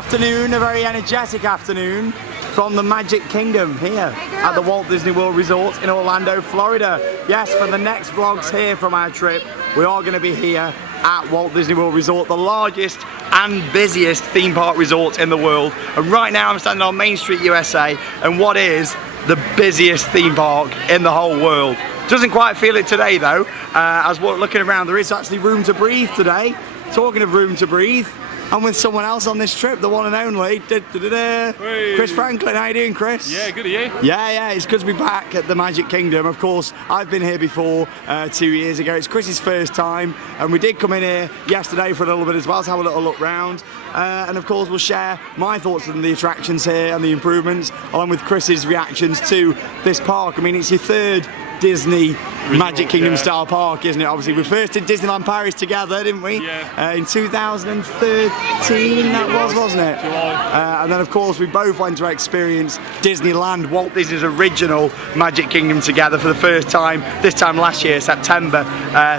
afternoon, a very energetic afternoon from the Magic Kingdom here at the Walt Disney World Resort in Orlando, Florida. Yes, for the next vlogs here from our trip, we are going to be here at Walt Disney World Resort, the largest and busiest theme park resort in the world. And right now I'm standing on Main Street, USA, and what is the busiest theme park in the whole world. Doesn't quite feel it today though, as we're looking around, there is actually room to breathe today. Talking of room to breathe, I'm with someone else on this trip, the one and only, Chris Franklin. How you doing, Chris? Yeah, good, are you? Yeah, it's good to be back at the Magic Kingdom. Of course, I've been here before 2 years ago. It's Chris's first time, and we did come in here yesterday for a little bit as well to have a little look round. And of course, we'll share my thoughts on the attractions here and the improvements, along with Chris's reactions to this park. I mean, it's your third Disney Magic Kingdom style park, isn't it? Obviously, we first did Disneyland Paris together, didn't we? Yeah. In 2013, that was, wasn't it? And then, of course, we both went to experience Disneyland, Walt Disney's original Magic Kingdom together for the first time, this time last year, September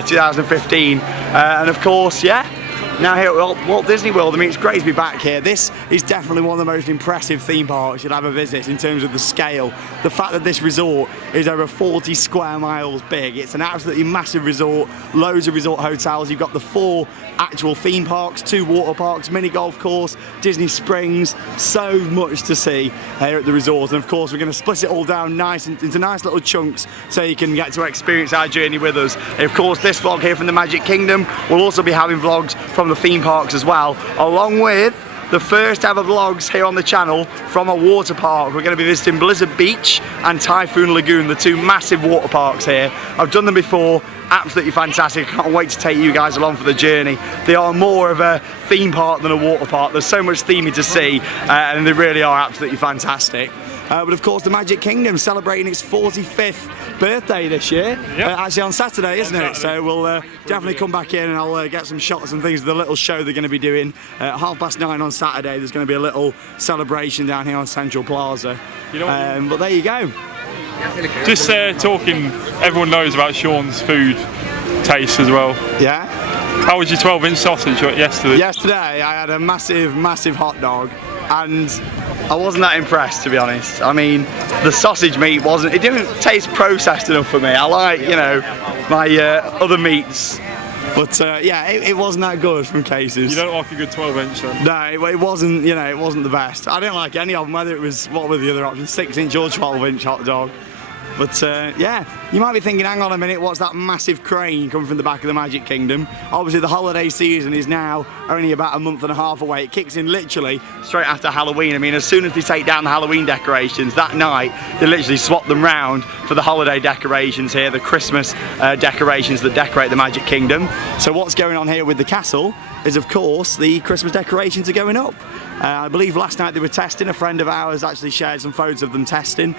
2015. And of course, now here at Walt Disney World, I mean, it's great to be back here. This is definitely one of the most impressive theme parks you'll ever visit in terms of the scale. The fact that this resort is over 40 square miles big. It's an absolutely massive resort, loads of resort hotels. You've got the 4 actual theme parks, 2 water parks, mini golf course, Disney Springs, so much to see here at the resort. And of course, we're going to split it all down into nice little chunks so you can get to experience our journey with us. And of course, this vlog here from the Magic Kingdom, we'll also be having vlogs from the theme parks as well, along with the first ever vlogs here on the channel from a water park. We're going to be visiting Blizzard Beach and Typhoon Lagoon, the 2 massive water parks here. I've done them before, absolutely fantastic. I can't wait to take you guys along for the journey. They are more of a theme park than a water park. There's so much theming to see, and they really are absolutely fantastic. But of course, the Magic Kingdom celebrating its 45th birthday this year. Actually on Saturday, isn't it? So we'll definitely come back in and I'll get some shots and things of the little show they're going to be doing. At 9:30 on Saturday, there's going to be a little celebration down here on Central Plaza. But there you go. Just talking, everyone knows about Sean's food taste as well. Yeah? How was your 12-inch sausage yesterday? Yesterday, I had a massive hot dog, and I wasn't that impressed, to be honest. I mean, the sausage meat it didn't taste processed enough for me. I like, my other meats. But it wasn't that good from Cases. You don't like a good 12-inch then? No, it wasn't, it wasn't the best. I didn't like any of them, whether it was, what were the other options, 6-inch or 12-inch hot dog. But you might be thinking, hang on a minute, what's that massive crane coming from the back of the Magic Kingdom? Obviously the holiday season is now only about a month and a half away. It kicks in literally straight after Halloween. I mean, as soon as they take down the Halloween decorations, that night they literally swap them round for the holiday decorations here, the Christmas decorations that decorate the Magic Kingdom. So what's going on here with the castle is, of course, the Christmas decorations are going up. I believe last night they were testing. A friend of ours actually shared some photos of them testing.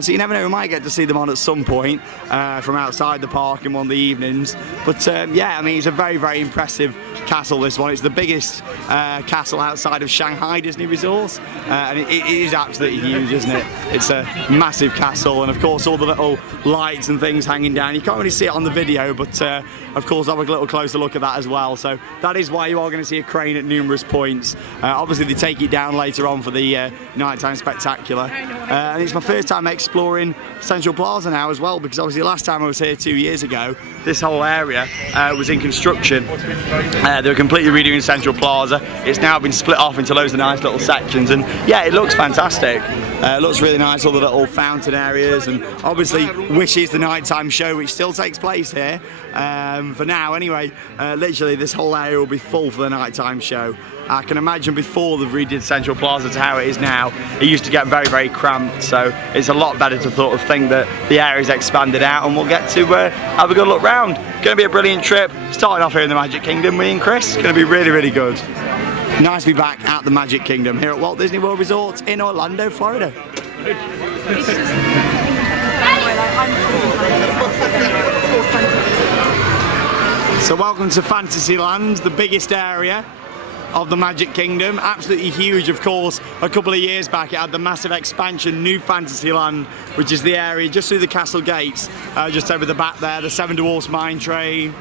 So you never know, we might get to see them on at some point from outside the park in one of the evenings. But I mean, it's a very impressive castle, this one. It's the biggest castle outside of Shanghai Disney Resort. And it is absolutely huge, isn't it? It's a massive castle, and of course all the little lights and things hanging down. You can't really see it on the video, but of course I'll have a little closer look at that as well. So that is why you are going to see a crane at numerous points. Obviously they take it down later on for the nighttime spectacular. And it's my first time exploring Central Plaza now as well, because obviously last time I was here 2 years ago, this whole area was in construction. They were completely redoing Central Plaza. It's now been split off into loads of nice little sections, and it looks fantastic. It looks really nice, all the little fountain areas, and obviously Wishes, the nighttime show, which still takes place here for now anyway. Literally this whole area will be full for the nighttime show. I can imagine before they've redid Central Plaza to how it is now, it used to get very cramped, so it's a lot better to sort of think that the area's expanded out, and we'll get to have a good look round. Going to be a brilliant trip, starting off here in the Magic Kingdom, me and Chris. Going to be really good. Nice to be back at the Magic Kingdom here at Walt Disney World Resort in Orlando, Florida. So welcome to Fantasyland, the biggest area of the Magic Kingdom. Absolutely huge, of course. A couple of years back it had the massive expansion, new Fantasyland, which is the area just through the castle gates, just over the back there, the Seven Dwarfs Mine Train.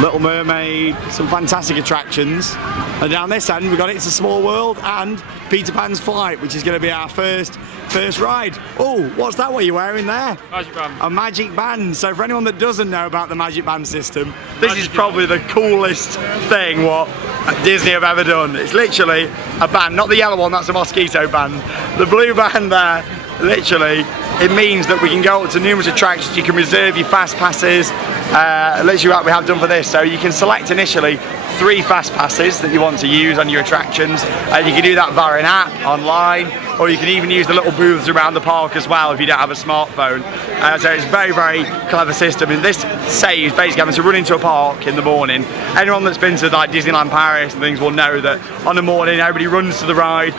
Little Mermaid, some fantastic attractions. And down this end we've got It's a Small World and Peter Pan's Flight, which is going to be our first ride. Oh, what's that what you're wearing there? Magic band. A magic band. So for anyone that doesn't know about the magic band system, this is probably the coolest thing what Disney have ever done. It's literally a band, not the yellow one, that's a mosquito band. The blue band there, literally, it means that we can go up to numerous attractions. You can reserve your fast passes, literally like we have done for this. So you can select initially 3 fast passes that you want to use on your attractions. You can do that via an app, online, or you can even use the little booths around the park as well if you don't have a smartphone. So it's a very, very clever system. And this saves basically having to run into a park in the morning. Anyone that's been to like Disneyland Paris and things will know that on the morning everybody runs to the ride,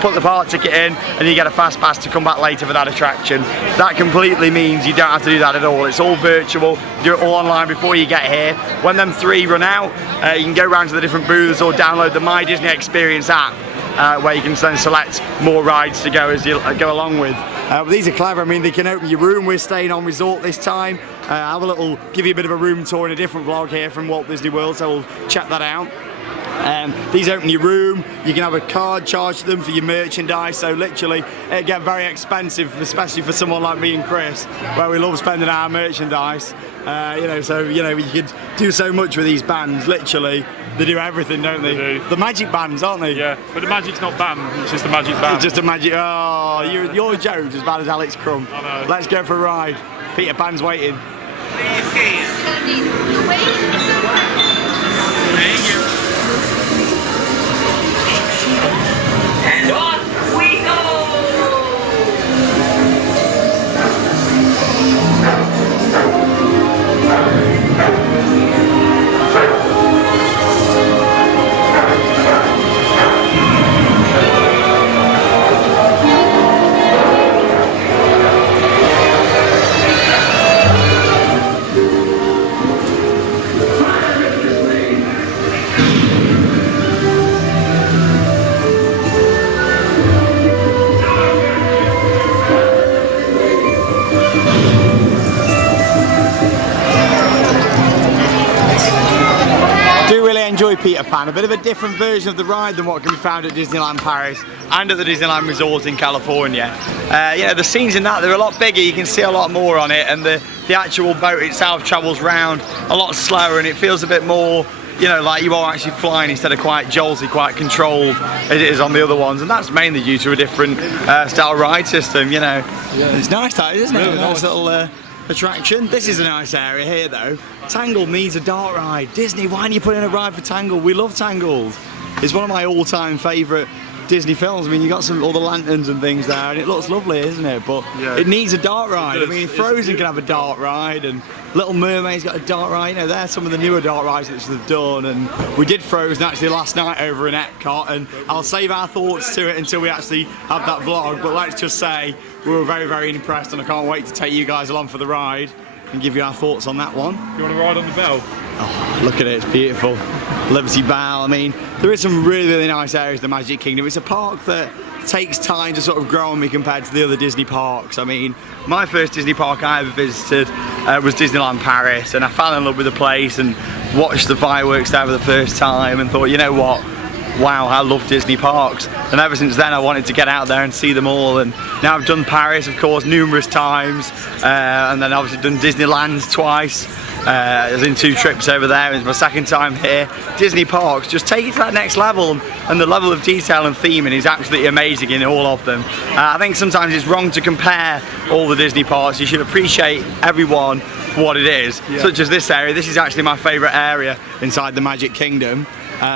put the park ticket in, and you get a fast pass to come back later for that attraction. That completely means you don't have to do that at all. It's all virtual. Do it all online before you get here. When them 3 run out, you can go around to the different booths or download the My Disney Experience app, where you can then select more rides to go as you go along with. But these are clever. I mean, they can open your room. We're staying on resort this time. Give you a bit of a room tour in a different vlog here from Walt Disney World, so we'll check that out. These open your room, you can have a card charged to them for your merchandise, so literally it get very expensive, especially for someone like me and Chris, where we love spending our merchandise. You could do so much with these bands, literally. They do everything, don't they? They do. The magic bands, aren't they? Yeah, but the magic's not banned, it's just a magic band. It's just a magic, oh, your joke's as bad as Alex Crump. I know. Let's go for a ride. Peter Pan's waiting. Thank you. And on we go! Enjoy Peter Pan, a bit of a different version of the ride than what can be found at Disneyland Paris and at the Disneyland Resort in California. The scenes in that, they're a lot bigger, you can see a lot more on it, and the actual boat itself travels round a lot slower, and it feels a bit more, like you are actually flying instead of quite jolty, quite controlled as it is on the other ones, and that's mainly due to a different style ride system, Yeah. It's nice that, isn't it? Nice little attraction. This is a nice area here though. Tangled needs a dark ride. Disney, why didn't you put in a ride for Tangled? We love Tangled. It's one of my all-time favourite Disney films. I mean, you got all the lanterns and things there, and it looks lovely, isn't it? But it needs a dark ride. I mean, Frozen can have a dark ride, and Little Mermaid's got a dark ride. They're some of the newer dark rides that they've done. And we did Frozen actually last night over in Epcot, and I'll save our thoughts to it until we actually have that vlog. But let's just say we were very, very impressed, and I can't wait to take you guys along for the ride and give you our thoughts on that one. You want to ride on the bell? Oh, look at it, it's beautiful. Liberty Bell, I mean, there is some really, really nice areas of the Magic Kingdom. It's a park that takes time to sort of grow on me compared to the other Disney parks. I mean, my first Disney park I ever visited was Disneyland Paris, and I fell in love with the place and watched the fireworks there for the first time and thought, you know what? Wow, I love Disney parks, and ever since then I wanted to get out there and see them all. And now I've done Paris, of course, numerous times, and then obviously done Disneyland twice. I was in 2 trips over there. It's my second time here. Disney parks just take it to that next level, and the level of detail and theming is absolutely amazing in all of them. I think sometimes it's wrong to compare all the Disney parks. You should appreciate everyone for what it is, such as this area. This is actually my favourite area inside the Magic Kingdom.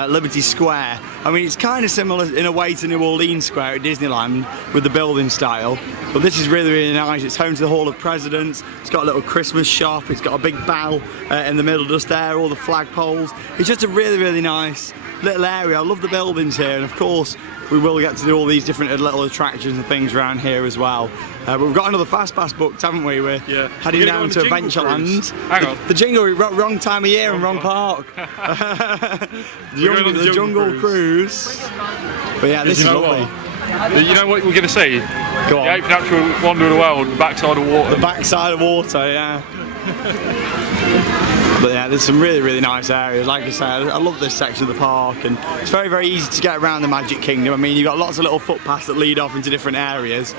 Liberty Square. I mean, it's kind of similar in a way to New Orleans Square at Disneyland with the building style, but this is really, really nice. It's home to the Hall of Presidents. It's got a little Christmas shop. It's got a big bell in the middle just there, all the flagpoles. It's just a really, really nice little area. I love the buildings here, and of course we will get to do all these different little attractions and things around here as well. But we've got another Fastpass booked, haven't we? We're heading down to Adventureland. Hang on. The Jingle, wrong time of year and wrong park. the Jungle Cruise. But yeah, this is lovely. You know what we're going to see? Go on. The 8th natural wonder of the world, the backside of water. The backside of water, yeah. But yeah, there's some really, really nice areas. Like I said, I love this section of the park, and it's very, very easy to get around the Magic Kingdom. I mean, you've got lots of little footpaths that lead off into different areas,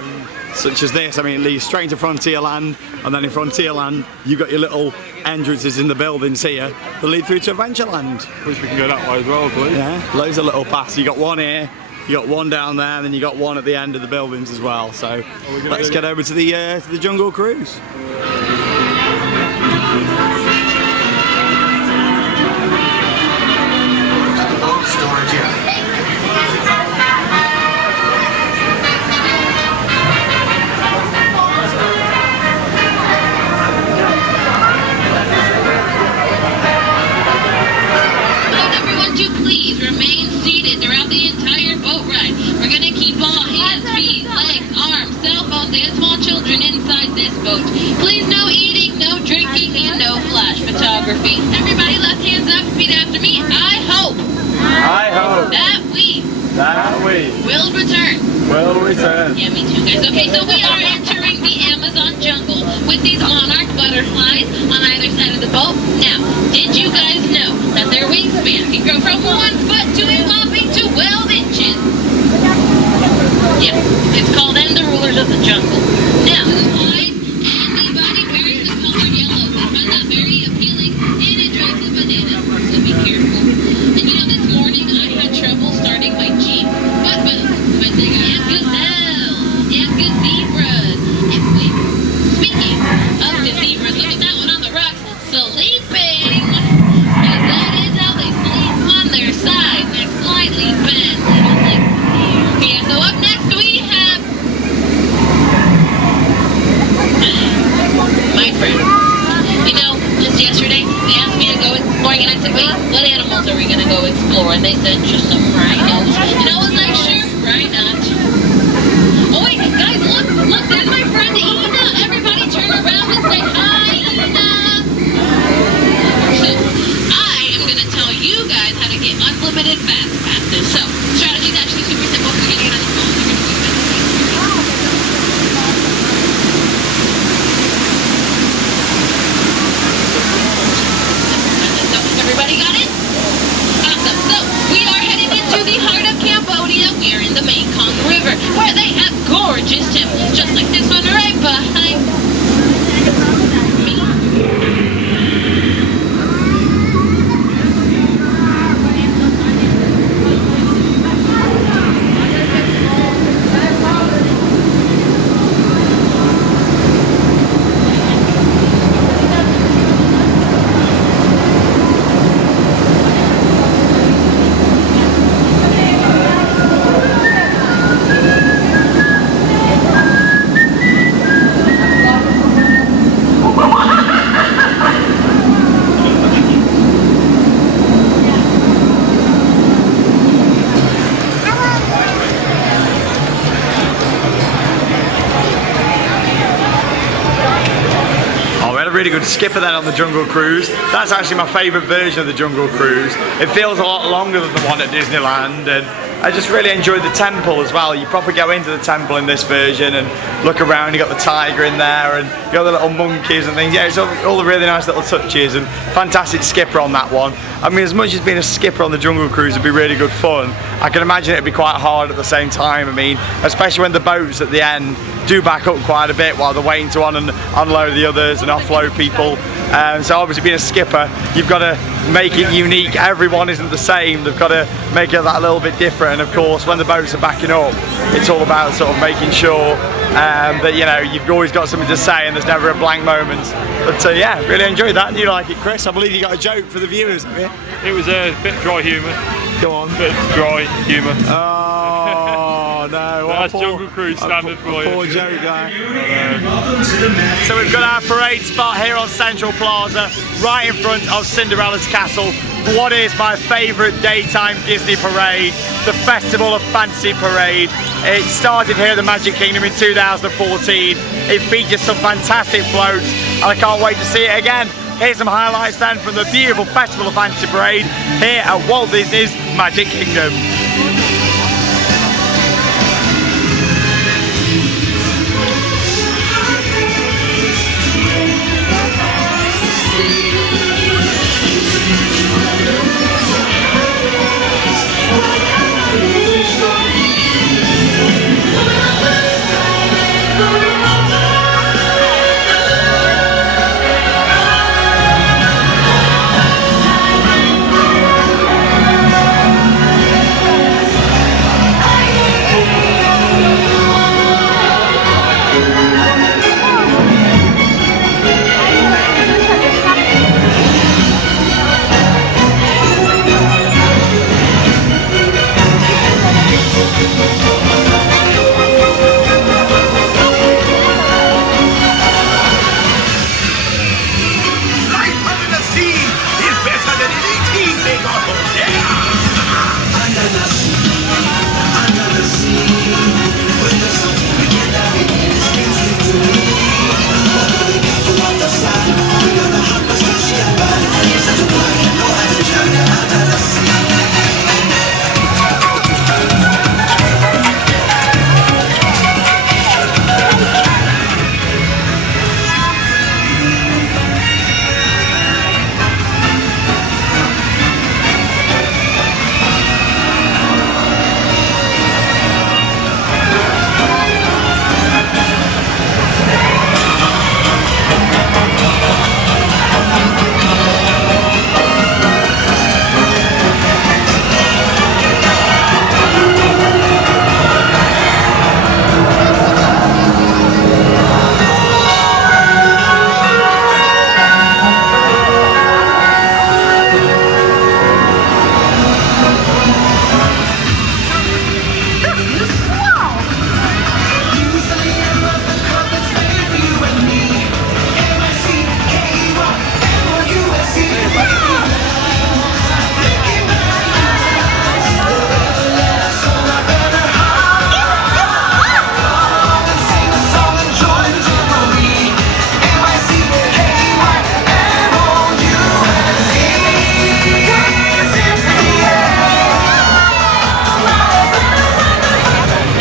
such as this. I mean, it leads straight into Frontierland, and then in Frontierland, you've got your little entrances in the buildings here that lead through to Adventureland. Which we can go that way as well, I believe. Yeah, loads of little paths. You got one here, you got one down there, and then you got one at the end of the buildings as well. So let's get over to the Jungle Cruise. Remain seated throughout the entire boat ride. We're going to keep all hands, feet, legs, arms, cell phones, and small children inside this boat. Please no eating, no drinking, and no flash photography. Everybody left hands up, repeat after me. I hope that we will return. Yeah, me too, guys. Okay, so we are entering the Amazon jungle with these monarch butterflies on either side of the boat. Now, did you guys know that their wingspan can grow from 1 foot to a whopping 12 inches? Yeah, it's called And the Rulers of the Jungle. Now, anybody wearing the color yellow, they find that very appealing, and it drives a banana, so be careful. And you know, this morning I had trouble starting my Jeep, but they got gazelles and gazebras. And wait, speaking of gazebras, look at that one on the rocks, sleeping. And that is how they sleep, on their side, neck slightly bent, little legs. Yeah, so up next we have my friend. You know, just yesterday they asked me to go exploring, and I said, wait, what animals are we gonna go explore? And they said, just some rhinos. And I was like, sure, why not? Oh wait, guys, look, there's my friend Ina. Everybody turn around and say hi, Ina. So, I am gonna tell you guys how to get unlimited fast passes. So, strategy is actually super simple. We're getting it on the phone. Everybody got it? Awesome. So, we are heading into the heart of Cambodia. We are in the Mekong River, where they have gorgeous temples, just like this one right behind me. Really good skipper then on the Jungle Cruise. That's actually my favourite version of the Jungle Cruise. It feels a lot longer than the one at Disneyland, and I just really enjoyed the temple as well. You probably go into the temple in this version and look around. You got the tiger in there, and you got the little monkeys and things. Yeah, it's all the really nice little touches, and fantastic skipper on that one. I mean, as much as being a skipper on the Jungle Cruise would be really good fun, I can imagine it'd be quite hard at the same time. I mean, especially when the boats at the end do back up quite a bit while they're waiting to unload the others and offload people. So obviously being a skipper, you've got to make it unique. Everyone isn't the same. They've got to make it that little bit different. And of course, when the boats are backing up, it's all about sort of making sure that, you know, you've always got something to say and there's never a blank moment. But yeah, really enjoyed that. You like it, Chris? I believe you got a joke for the viewers, have you? It was a bit dry humour. Go on. Bit dry humour. Oh no! That's Jungle Cruise standard for you. Poor joke there. So we've got our parade spot here on Central Plaza, right in front of Cinderella's Castle, for what is my favourite daytime Disney parade, the Festival of Fantasy Parade. It started here at the Magic Kingdom in 2014. It features some fantastic floats, and I can't wait to see it again. Here's some highlights then from the beautiful Festival of Fantasy Parade here at Walt Disney's Magic Kingdom.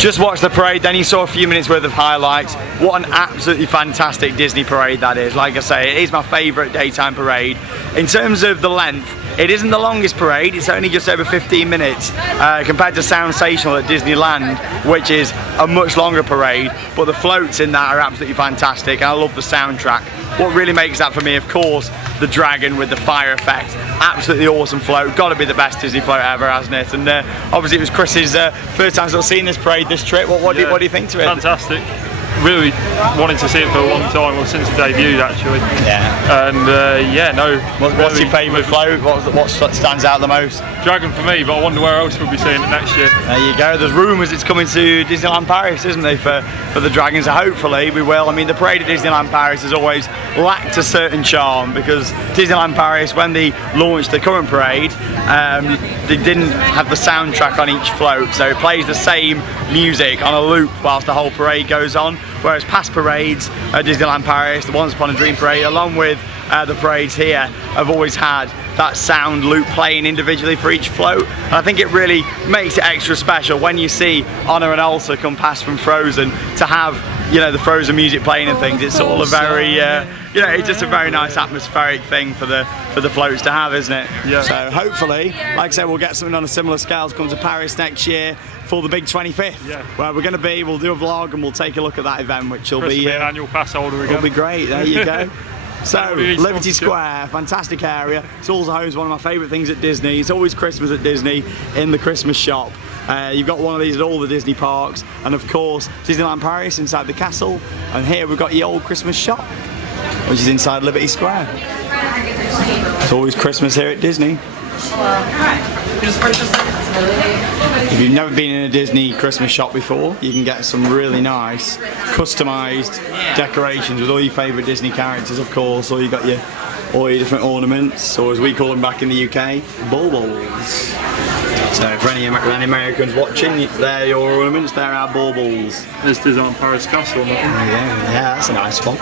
just watched the parade, then you saw a few minutes worth of highlights. What an absolutely fantastic Disney parade that is. Like I say, it is my favourite daytime parade. In terms of the length, it isn't the longest parade, it's only just over 15 minutes compared to Sensational at Disneyland, which is a much longer parade, but the floats in that are absolutely fantastic, and I love the soundtrack. What really makes that for me, of course, the dragon with the fire effect. Absolutely awesome float, got to be the best Disney float ever, hasn't it? And obviously it was Chris's first time sort of seeing this parade, this trip. What do you think to it? Fantastic. Really wanted to see it for a long time, well, since it debuted actually. Yeah. And yeah, no. What's your favourite float? What stands out the most? Dragon for me, but I wonder where else we'll be seeing it next year. There you go. There's rumours it's coming to Disneyland Paris, isn't there, for the Dragons? So hopefully we will. I mean, the parade at Disneyland Paris has always lacked a certain charm, because Disneyland Paris, when they launched the current parade, they didn't have the soundtrack on each float, so it plays the same music on a loop whilst the whole parade goes on. Whereas past parades at Disneyland Paris, the Once Upon a Dream parade, along with the parades here, have always had that sound loop playing individually for each float. And I think it really makes it extra special when you see Anna and Elsa come past from Frozen to have, you know, the Frozen music playing and things. It's all a very, you know, it's just a very nice atmospheric thing for the floats to have, isn't it? Yeah. So hopefully, like I said, we'll get something on a similar scale to come to Paris next year for the big 25th, yeah. Where we're going to be. We'll do a vlog and we'll take a look at that event, which will be an annual pass holder again. It'll be great. There you go. So, Really Liberty sponsorship. Square, fantastic area. It's also home to one of my favourite things at Disney. It's always Christmas at Disney in the Christmas shop. You've got one of these at all the Disney parks, and of course Disneyland Paris inside the castle, and here we've got the old Christmas shop, which is inside Liberty Square. It's always Christmas here at Disney. If you've never been in a Disney Christmas shop before, you can get some really nice customised decorations with all your favourite Disney characters, of course. Or you got all your different ornaments, or as we call them back in the UK, baubles. So for any Americans watching, they're your ornaments, they're our baubles. This Disneyland Paris Castle. Yeah, that's a nice one.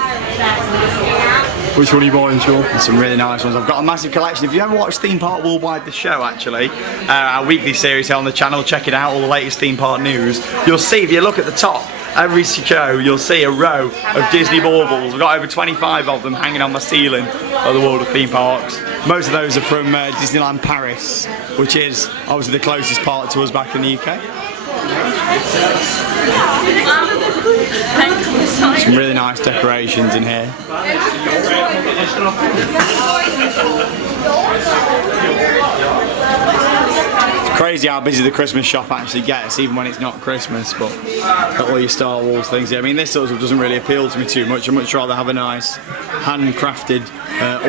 Which one are you buying, Sean? There's some really nice ones. I've got a massive collection. If you ever watched Theme Park Worldwide, the show actually, our weekly series here on the channel, check it out, all the latest theme park news. You'll see, if you look at the top, every show, you'll see a row of Disney baubles. We've got over 25 of them hanging on my ceiling of the world of theme parks. Most of those are from Disneyland Paris, which is obviously the closest part to us back in the UK. Some really nice decorations in here. It's crazy how busy the Christmas shop actually gets, even when it's not Christmas, but got all your Star Wars things here. I mean, this sort of doesn't really appeal to me too much. I'd much rather have a nice handcrafted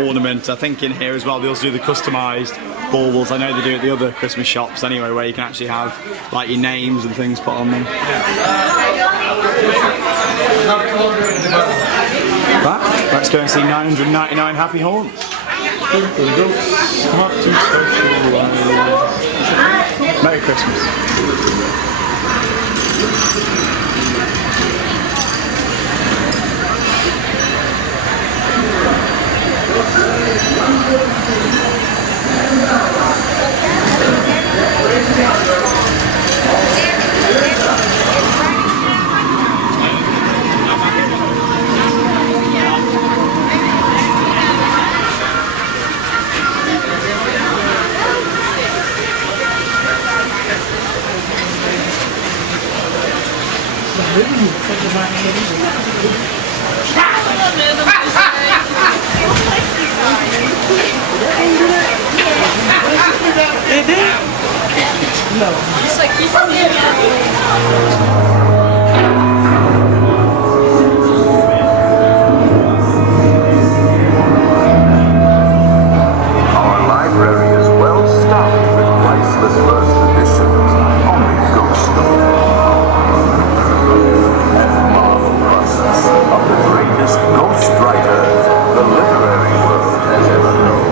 ornament. I think in here as well they also do the customised baubles. I know they do at the other Christmas shops anyway, where you can actually have like your names and things put on them. Right, let's go and see 999 Happy Haunts. Merry Christmas. Our library is well stocked with priceless first editions on the ghost story and marvel busts of the greatest ghost writers the literary world has ever known.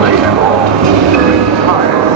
They have all retired.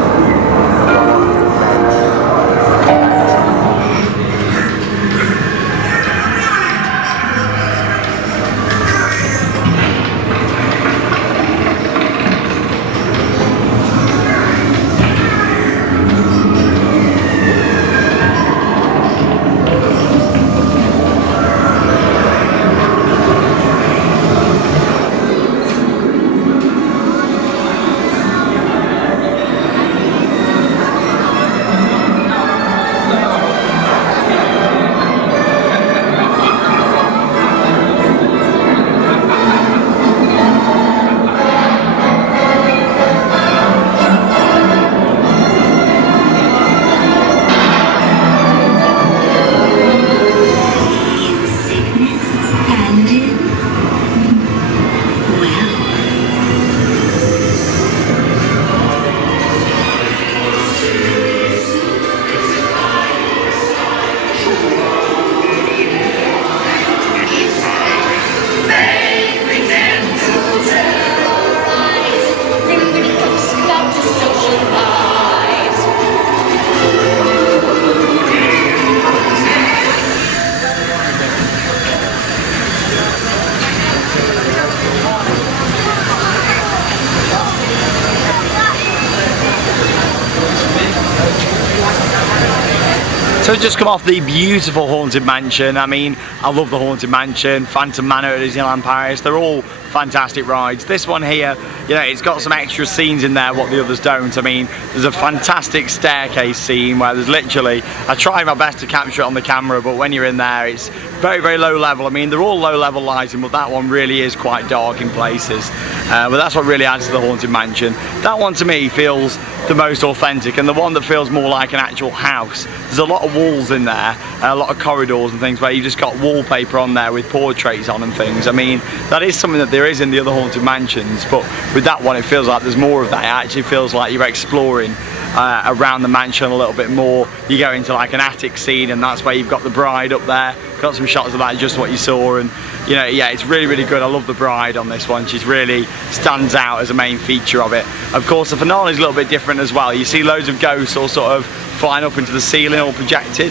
So we've just come off the beautiful Haunted Mansion. I mean, I love the Haunted Mansion, Phantom Manor at Disneyland Paris. They're all fantastic rides. This one here, you know, it's got some extra scenes in there what the others don't. I mean, there's a fantastic staircase scene where there's literally, I try my best to capture it on the camera, but when you're in there, it's very, very low level. I mean, they're all low level lighting, but that one really is quite dark in places. But that's what really adds to the Haunted Mansion. That one to me feels the most authentic, and the one that feels more like an actual house. There's a lot of walls in there, a lot of corridors and things where you've just got wallpaper on there with portraits on and things. I mean, that is something that there is in the other Haunted Mansions, but with that one it feels like there's more of that. It actually feels like you're exploring around the mansion a little bit more. You go into like an attic scene, and that's where you've got the bride up there. Got some shots of that, just what you saw, and you know, yeah, it's really, really good. I love the bride on this one. She's really stands out as a main feature of it. Of course, the finale is a little bit different as well. You see loads of ghosts all sort of flying up into the ceiling, all projected,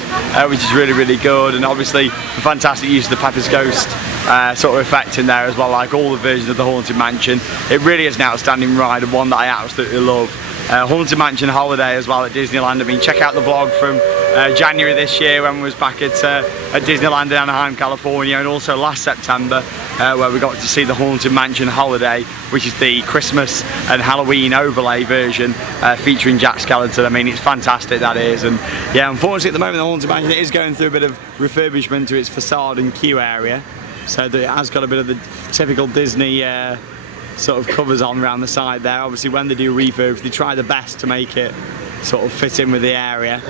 which is really, really good. And obviously, the fantastic use of the Pepper's Ghost sort of effect in there as well, like all the versions of the Haunted Mansion. It really is an outstanding ride, and one that I absolutely love. Haunted Mansion Holiday as well at Disneyland. I mean, check out the vlog from January this year when we was back at Disneyland in Anaheim, California, and also last September where we got to see the Haunted Mansion Holiday, which is the Christmas and Halloween overlay version featuring Jack Skellington. I mean, it's fantastic, that is. And yeah, unfortunately at the moment the Haunted Mansion is going through a bit of refurbishment to its facade and queue area, so that it has got a bit of the typical Disney sort of covers on around the side there. Obviously when they do refurbs, they try the best to make it sort of fit in with the area.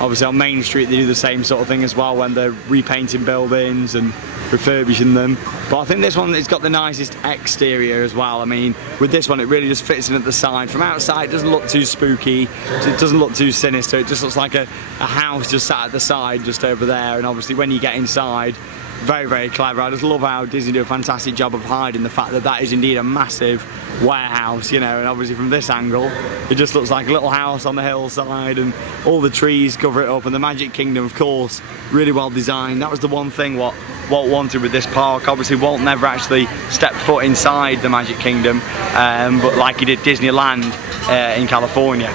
Obviously on Main Street they do the same sort of thing as well when they're repainting buildings and refurbishing them. But I think this one has got the nicest exterior as well. I mean, with this one it really just fits in at the side. From outside it doesn't look too spooky, it doesn't look too sinister, it just looks like a house just sat at the side just over there. And obviously when you get inside, very, very clever. I just love how Disney do a fantastic job of hiding the fact that that is indeed a massive warehouse, you know, and obviously from this angle it just looks like a little house on the hillside, and all the trees cover it up, and the Magic Kingdom, of course, really well designed. That was the one thing what Walt wanted with this park. Obviously Walt never actually stepped foot inside the Magic Kingdom, but like he did Disneyland in California.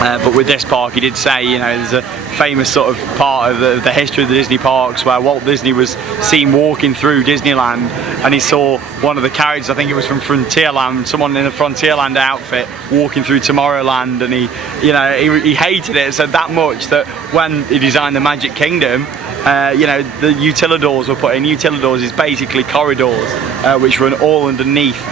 But with this park he did say, you know, there's a famous sort of part of the history of the Disney parks where Walt Disney was seen walking through Disneyland, and he saw one of the carriages, I think it was from Frontierland, someone in a Frontierland outfit walking through Tomorrowland, and he hated it so that much that when he designed the Magic Kingdom, you know, the utilidors were put in. Utilidors is basically corridors which run all underneath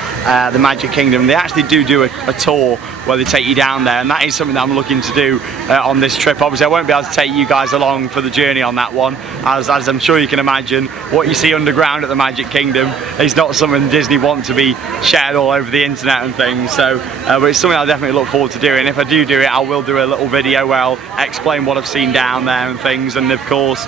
the Magic Kingdom. They actually do a tour where they take you down there, and that is something that I'm looking to do on this trip. Obviously I won't be able to take you guys along for the journey on that one, as I'm sure you can imagine, what you see underground at the Magic Kingdom is not something Disney want to be shared all over the internet and things. So but it's something I definitely look forward to doing. If I do it, I will do a little video where I'll explain what I've seen down there and things, and of course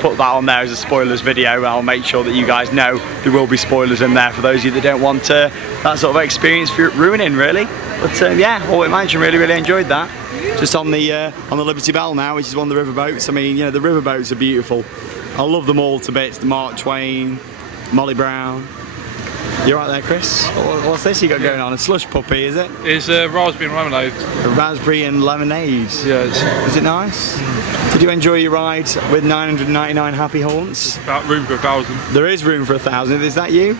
put that on there as a spoilers video. I'll make sure that you guys know there will be spoilers in there for those of you that don't want that sort of experience ruining, really. But yeah, Haunted Mansion, really enjoyed that. Just on the Liberty Bell now, which is one of the riverboats. I mean, you know, the riverboats are beautiful. I love them all to bits. The Mark Twain, Molly Brown. You right there, Chris? What's this you got going on? A slush puppy, is it? It's raspberry and lemonade. A raspberry and lemonade. Yeah. Was it nice? Did you enjoy your ride with 999 happy haunts? About room for 1,000. There is room for 1,000. Is that you?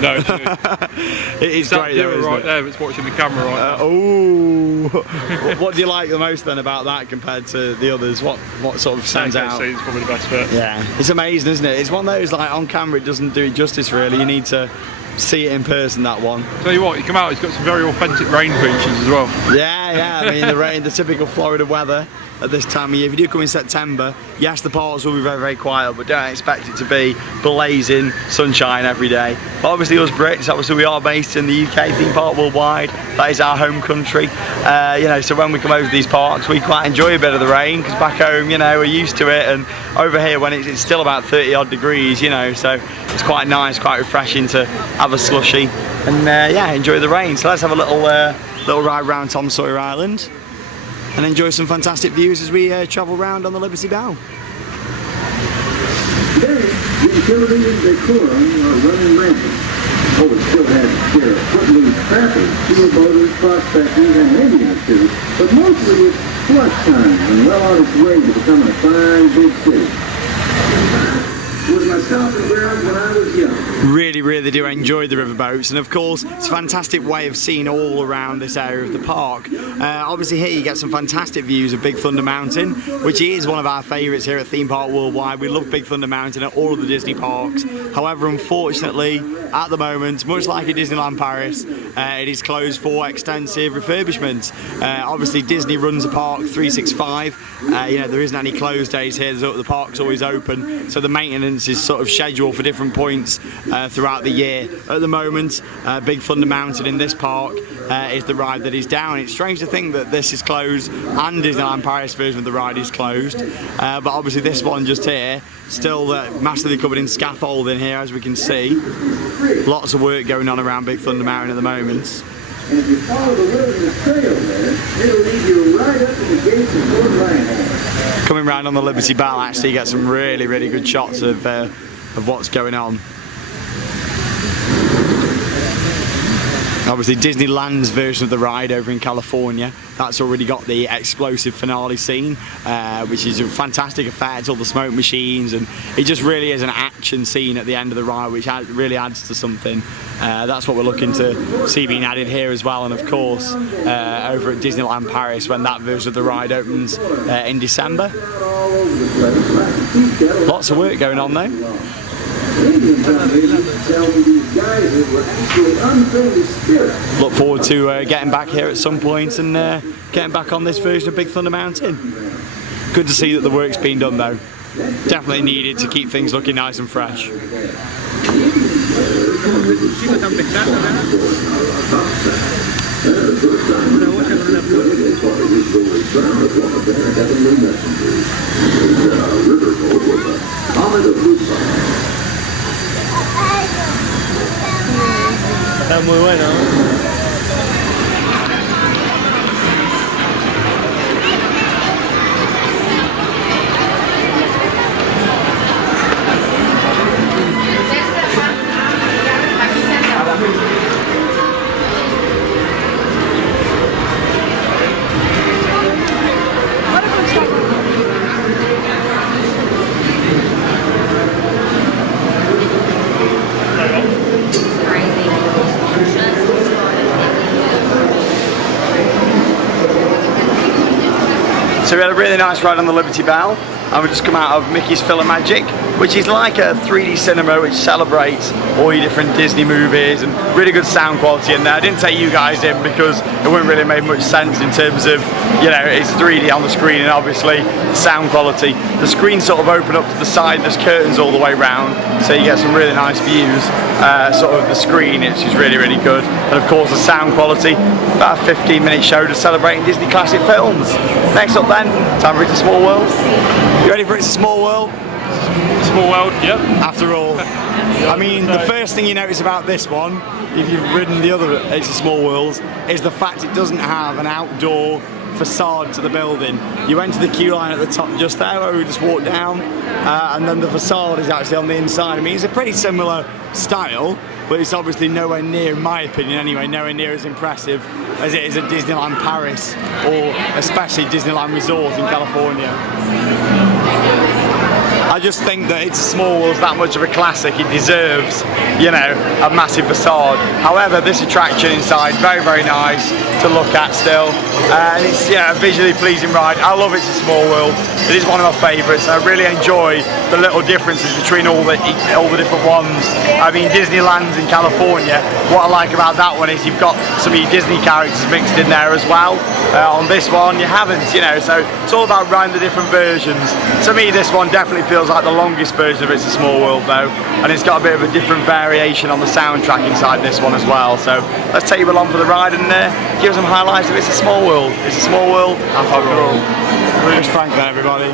No, it's it is great though, isn't right it? there, it's watching the camera right now. Oh, what do you like the most then about that compared to the others? What sort of stands out? It's probably the best bit. Yeah, it's amazing, isn't it? It's one of those, like, on camera it doesn't do it justice really. You need to see it in person, that one. Tell you what, you come out, it's got some very authentic rain features as well. Yeah, I mean the rain, the typical Florida weather at this time of year. If you do come in September, yes, the parks will be very quiet, but don't expect it to be blazing sunshine every day. But obviously us Brits, obviously we are based in the UK theme park worldwide. That is our home country. You know, so when we come over to these parks, we quite enjoy a bit of the rain, because back home, you know, we're used to it, and over here when it's still about 30 odd degrees, you know, so it's quite nice, quite refreshing to have a slushy and yeah, enjoy the rain. So let's have a little ride around Tom Sawyer Island and enjoy some fantastic views as we travel round on the Liberty Bell. Today, utilities and decor are running rampant. Oh, it still has share of footloose traffic, fuel boaters, prospectors, and Indians too, but mostly it's flush time and well on its way to becoming a fine big city. Was my stomping ground when I was young. Really do enjoy the riverboats, and of course it's a fantastic way of seeing all around this area of the park. Obviously here you get some fantastic views of Big Thunder Mountain, which is one of our favourites here at Theme Park Worldwide. We love Big Thunder Mountain at all of the Disney parks. However, unfortunately at the moment, much like at Disneyland Paris, it is closed for extensive refurbishment. Obviously Disney runs the park 365, you know, there isn't any closed days here, the park's always open, so the maintenance is sort of scheduled for different points throughout the year. At the moment, Big Thunder Mountain in this park is the ride that is down. It's strange to think that this is closed and Disneyland Paris version of the ride is closed, but obviously this one just here, still massively covered in scaffolding here, as we can see. Lots of work going on around Big Thunder Mountain at the moment. And if you follow the wilderness trail there, it'll lead you right up to the gates of Fort Langhorne. Coming round on the Liberty Bell, actually you get some really good shots of what's going on. Obviously Disneyland's version of the ride over in California, that's already got the explosive finale scene, which is a fantastic effect, all the smoke machines, and it just really is an action scene at the end of the ride, which really adds to something. That's what we're looking to see being added here as well, and of course over at Disneyland Paris when that version of the ride opens in December. Lots of work going on though. Look forward to getting back here at some point and getting back on this version of Big Thunder Mountain. Good to see that the work's been done though. Definitely needed to keep things looking nice and fresh. Está muy bueno. So we had a really nice ride on the Liberty Bell, and we just come out of Mickey's Magic, which is like a 3D cinema which celebrates all your different Disney movies, and really good sound quality in there. I didn't take you guys in because it wouldn't really make much sense in terms of, you know, it's 3D on the screen and obviously the sound quality. The screens sort of open up to the side, there's curtains all the way round, so you get some really nice views, sort of the screen, which is really good. And of course the sound quality, about a 15-minute show to celebrating Disney classic films. Next up then, time for It's a Small World. You ready for It's a Small World? Small world, yep. After all, I mean, the first thing you notice about this one, if you've ridden the other It's a Small World, is the fact it doesn't have an outdoor facade to the building. You enter the queue line at the top just there where we just walked down, and then the facade is actually on the inside. I mean, it's a pretty similar style, but it's obviously nowhere near, in my opinion anyway, nowhere near as impressive as it is at Disneyland Paris, or especially Disneyland Resort in California. I just think that It's a Small World's that much of a classic, it deserves, you know, a massive facade. However, this attraction inside, very nice to look at still, and it's, yeah, a visually pleasing ride. I love It's a Small World, it is one of my favourites, and I really enjoy the little differences between all the different ones. I mean, Disneyland's in California, what I like about that one is you've got some of your Disney characters mixed in there as well. On this one you haven't, you know, so it's all about riding the different versions. To me this one definitely feels like the longest version of It's a Small World though, and it's got a bit of a different variation on the soundtrack inside this one as well. So let's take you along for the ride and give some highlights of It's a Small World. It's a Small World after all. Here's Frank then, everybody.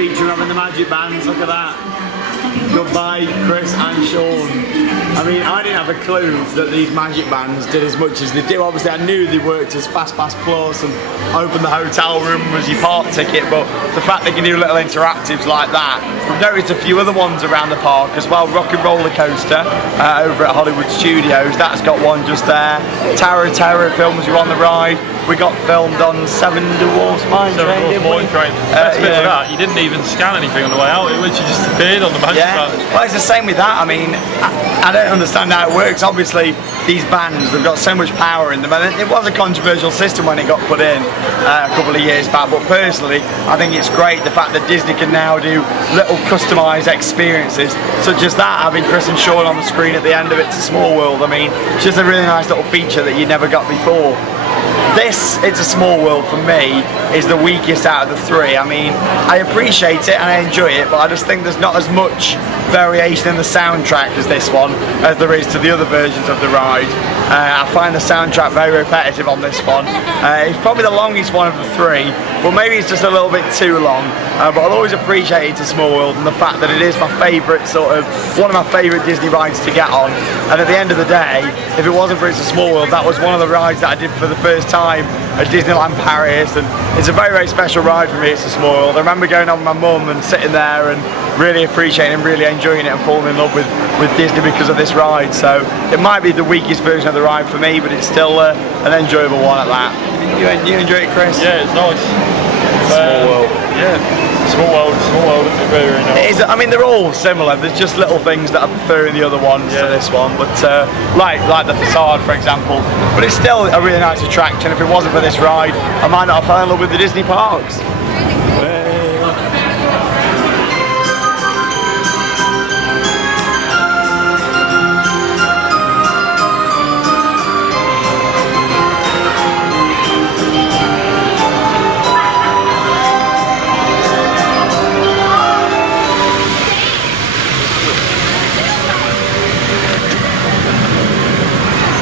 feature of having the magic bands. Look at that. Goodbye, Chris and Sean. I mean, I didn't have a clue that these magic bands did as much as they do. Obviously, I knew they worked as Fastpass Plus and opened the hotel room as your park ticket, but the fact they can do little interactives like that. We've noticed a few other ones around the park as well. Rock and Roller Coaster over at Hollywood Studios, that's got one just there. Tower of Terror films you on the ride. We got filmed on Seven Dwarfs Mine Train. Best bit of that, you didn't even scan anything on the way out, it literally just appeared on the magic band. Well, it's the same with that. I mean, I don't understand how it works. Obviously, these bands, they've got so much power in them, and it was a controversial system when it got put in a couple of years back, but personally, I think it's great the fact that Disney can now do little customised experiences, such as that, having Chris and Sean on the screen at the end of It's a Small World. I mean, it's just a really nice little feature that you never got before. This, It's a Small World, for me, is the weakest out of the three. I mean, I appreciate it and I enjoy it, but I just think there's not as much variation in the soundtrack as this one, as there is to the other versions of the ride. I find the soundtrack very repetitive on this one. It's probably the longest one of the three, but maybe it's just a little bit too long. But I'll always appreciate It's a Small World and the fact that it is my favourite one of my favourite Disney rides to get on. And at the end of the day, if it wasn't for It's a Small World, that was one of the rides that I did for the first time at Disneyland Paris, and it's a very, very special ride for me, It's a Small World. I remember going on with my mum and sitting there and really appreciating and really enjoying it and falling in love with Disney because of this ride. So it might be the weakest version of the ride for me, but it's still an enjoyable one at that. You enjoy it, Chris? Yeah, it's nice. Small World. Yeah. Small world, isn't it? Very, very nice. It is, I mean, they're all similar. There's just little things that I prefer in the other ones to this one, but like the facade, for example. But it's still a really nice attraction. If it wasn't for this ride, I might not have fallen in love with the Disney parks.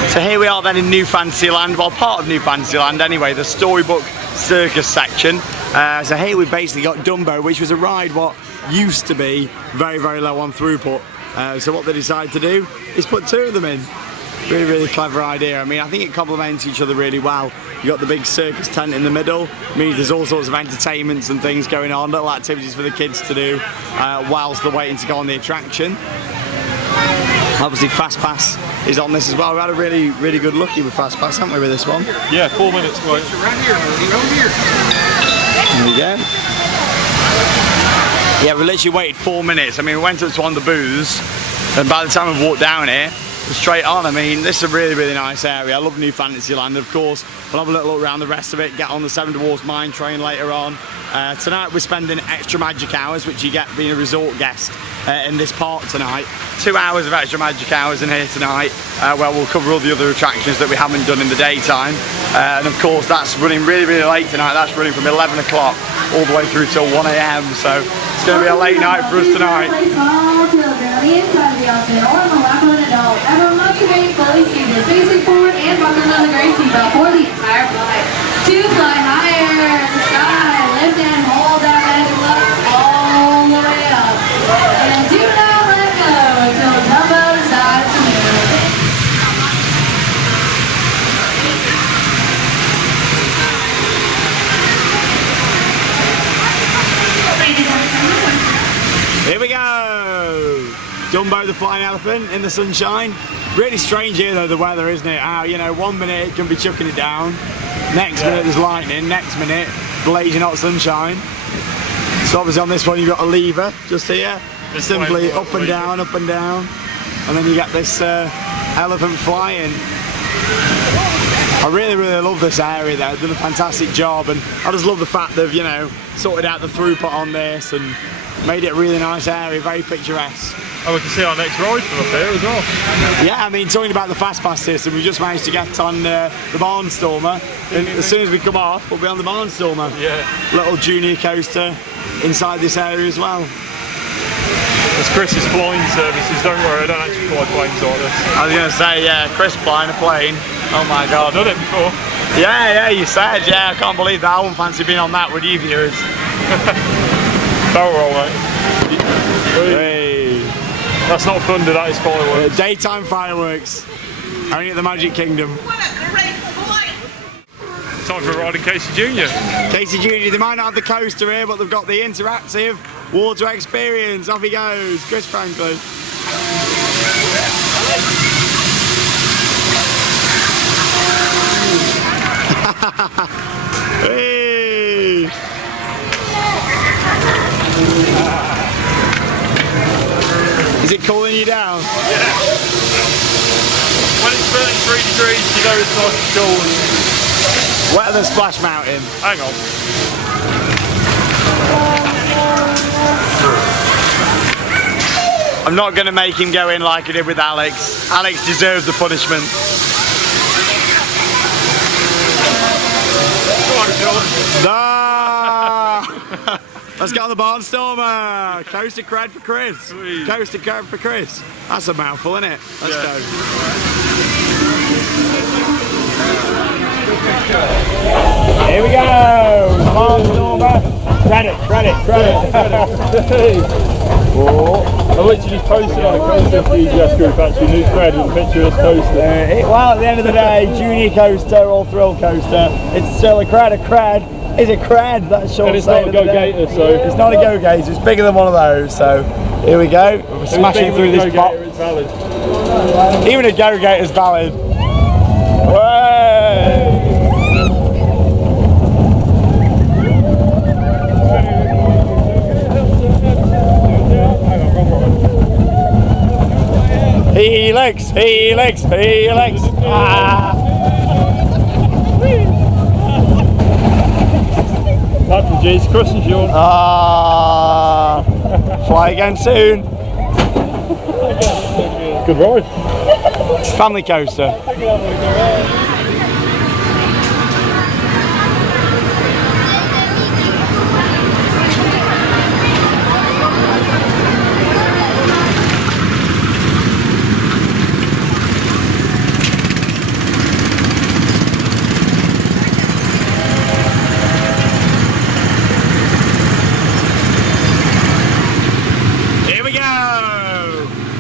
So here we are then in New Fantasyland, well, part of New Fantasyland anyway, the Storybook Circus section. So here we've basically got Dumbo, which was a ride what used to be very, very low on throughput. So what they decided to do is put two of them in. Really, really clever idea. I mean, I think it complements each other really well. You got the big circus tent in the middle. I mean, there's all sorts of entertainments and things going on, little activities for the kids to do whilst they're waiting to go on the attraction. Obviously, Fastpass is on this as well. We had a really, really good lucky with Fastpass, haven't we, with this one? Yeah, 4 minutes wait. Around here, around here. There we go. Yeah, we literally waited 4 minutes. I mean, we went up to one of the booths, and by the time we walked down here, straight on. I mean, this is a really, really nice area. I love New Fantasyland, of course. We'll have a little look around the rest of it, get on the Seven Dwarfs Mine Train later on. Tonight we're spending extra magic hours, which you get being a resort guest in this park tonight. 2 hours of extra magic hours in here tonight, where we'll cover all the other attractions that we haven't done in the daytime. And of course that's running really, really late tonight. That's running from 11 o'clock all the way through till 1 AM. So it's going to be a late night for us tonight. Everyone must remain fully seated, facing forward and buckled on the great seatbelt for the entire flight. To fly higher in the sky, lift and hold that magic light all the way up. And do not let go until Dumbo decides to move. Here we go! Dumbo the flying elephant in the sunshine. Really strange here though, the weather, isn't it? How, you know, 1 minute it can be chucking it down, next minute there's lightning, next minute blazing hot sunshine. So obviously on this one you've got a lever just here, simply up and down, and then you get this elephant flying. I really, really love this area there. They've done a fantastic job, and I just love the fact they've, you know, sorted out the throughput on this and made it a really nice area, very picturesque. Oh, we can see our next ride from up here as well. Yeah, I mean, talking about the Fastpass system, we just managed to get on the Barnstormer, and as soon as we come off, we'll be on the Barnstormer. Yeah. Little junior coaster inside this area as well. It's Chris's flying services, don't worry, I don't actually fly planes like this. I was going to say, yeah, Chris flying a plane. Oh my God. I've done it before. Yeah, you said, yeah, I can't believe that. I wouldn't fancy being on that with you viewers. Barrel roll, mate. Hey. That's not thunder, that is fireworks. Daytime fireworks. Only at the Magic Kingdom. Time for a ride in Casey Jr. Casey Jr., they might not have the coaster here, but they've got the interactive water experience. Off he goes, Chris Franklin. Hey. Is it cooling you down? Yeah. When it's 33 degrees, you know it's nice and cool. Wetter than Splash Mountain. Hang on. I'm not going to make him go in like I did with Alex. Alex deserves the punishment. Come on, John. No! Let's get on the Barnstormer. Coaster cred for Chris. Sweet. Coaster cred for Chris. That's a mouthful, isn't it? Let's go. Here we go. Barnstormer. Credit. Oh. I literally posted on a coaster enthusiast group actually, new thread with a picture of this coaster. Well, at the end of the day, junior coaster or thrill coaster, it's still a cred. Is it cred? That's short. And it's not a go-gator, so... It's not a go-gator, it's bigger than one of those, so here we go. We're smashing through this pop. It's valid. Even a go-gator's valid. Way! Helix. Ah. That's the G's, Chris and Sean. Ah. Fly again soon. Good ride. Family coaster.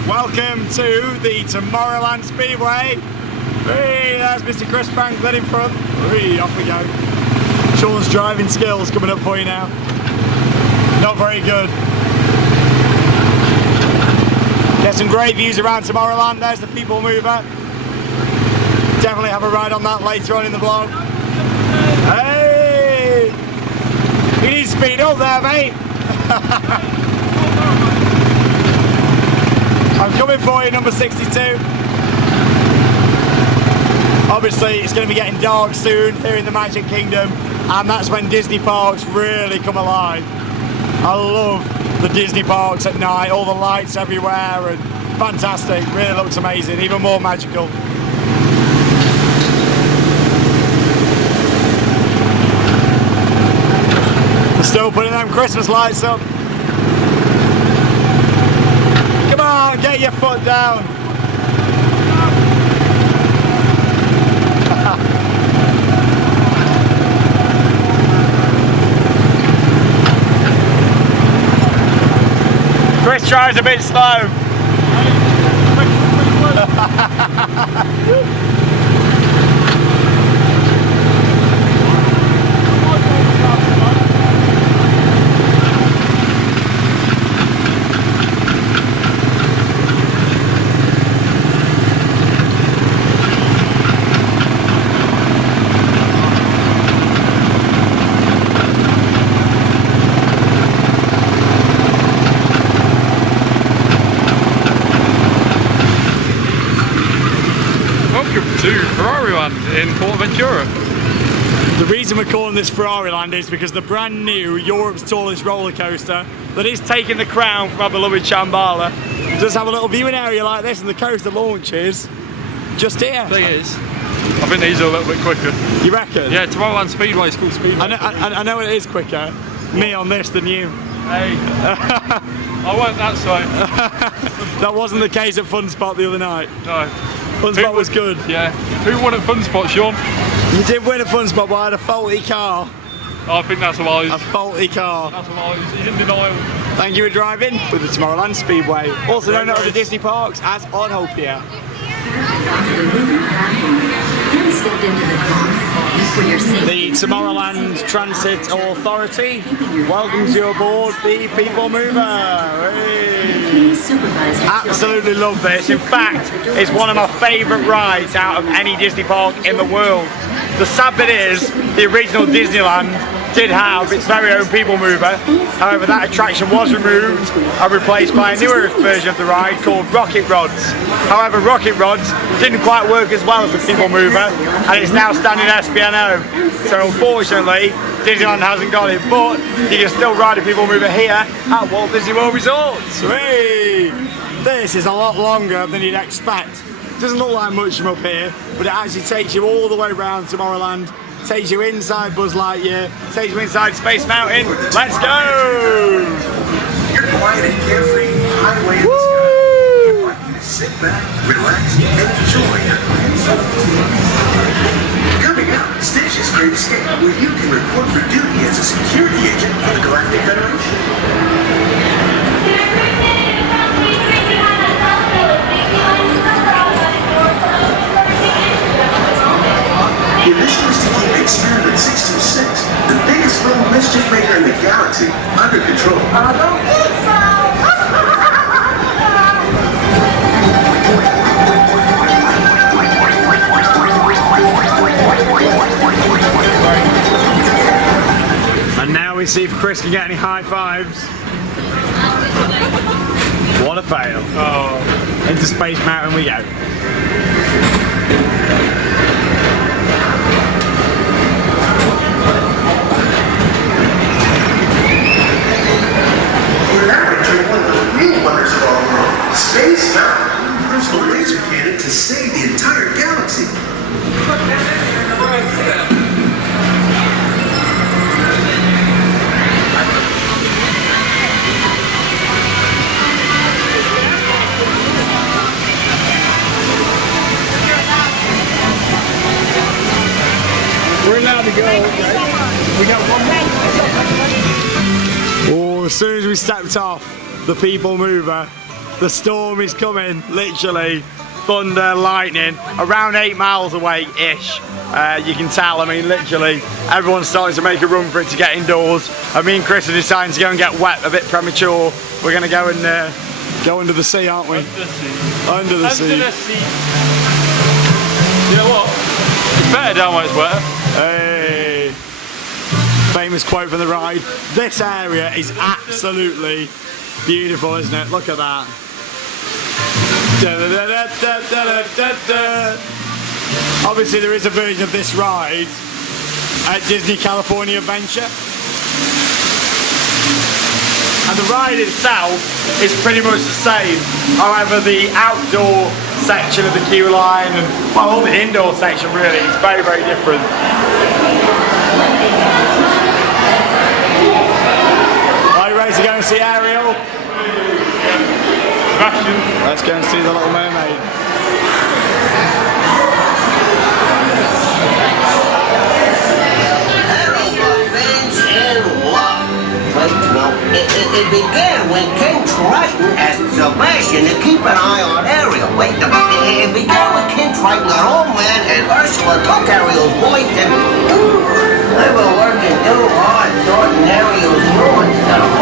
Welcome to the Tomorrowland Speedway. Hey, there's Mr. Chris Franklin in front. Hey, off we go. Sean's driving skills coming up for you now. Not very good. Get some great views around Tomorrowland. There's the People Mover. Definitely have a ride on that later on in the vlog. Hey! You need to speed up there, mate. I'm coming for you, number 62. Obviously, it's going to be getting dark soon here in the Magic Kingdom, and that's when Disney parks really come alive. I love the Disney parks at night, all the lights everywhere, and fantastic. Really looks amazing, even more magical. They're still putting them Christmas lights up. Come on, get your foot down. Chris tries a bit slow. In Port Ventura. The reason we're calling this Ferrariland is because the brand new Europe's tallest roller coaster that is taking the crown from our beloved Shambhala does have a little viewing area like this, and the coaster launches just here. Thing is, I think these are a little bit quicker. You reckon? Yeah, Tomorrowland Speedway is called Speedway. I know it is quicker. Me on this than you. Hey, I went that side. That wasn't the case at Fun Spot the other night. No. Fun Spot was good. Yeah. Who won at Fun Spot, Sean? You did win at Fun Spot, but I had a faulty car. I think that's wise. A faulty car. That's wise. He's in denial. Thank you for driving with the Tomorrowland Speedway, also known as the Disney Parks as Onhopia. Then step into the car for your safety. The Tomorrowland Transit Authority welcomes you aboard the People Mover. Please supervise your Absolutely love this. In fact, it's one of my favourite rides out of any Disney park in the world. The sad bit is, the original Disneyland did have its very own People Mover. However, that attraction was removed and replaced by a newer version of the ride called Rocket Rods. However, Rocket Rods didn't quite work as well as the People Mover, and it's now standing SPNO. So unfortunately, Disneyland hasn't got it, but you can still ride a People Mover here at Walt Disney World Resort. Sweet! This is a lot longer than you'd expect. It doesn't look like much from up here, but it actually takes you all the way around Tomorrowland, takes you inside Buzz Lightyear, takes you inside Space Mountain. Let's go! Your quiet and carefree highway in the sky. I want you to sit back, relax, and enjoy your Coming up, Stitch's Great Escape, where you can report for duty as a security agent for the Galactic Federation. The mission is to keep Experiment 626, the biggest little mischief maker in the galaxy, under control. I don't think so. And now we see if Chris can get any high fives. What a fail. Oh. Into Space Mountain we go. Wonders of our world. Space Mountain, personal laser cannon to save the entire galaxy. We're allowed to go. We got one more. Oh, as soon as we stepped off the People Mover, the storm is coming, literally. Thunder, lightning, around 8 miles away-ish. You can tell, I mean, literally, everyone's starting to make a run for it to get indoors. And me and Chris are deciding to go and get wet a bit premature. We're going to go and go under the sea, aren't we? Under the sea. Under the sea. You know what? It's better down where it's wetter. Hey! Famous quote from the ride. This area is absolutely beautiful, isn't it? Look at that. Obviously there is a version of this ride at Disney California Adventure. And the ride itself is pretty much the same. However, the outdoor section of the queue line and, well, all the indoor section really is very, very different. Are you ready to go and see Ariel? Let's go and see the Little Mermaid. Hello, my fans, and well, it began when King Triton asked Sebastian to keep an eye on Ariel. It began when King Triton got old man and Ursula took Ariel's voice and they were working too hard sorting Ariel's ruined stuff.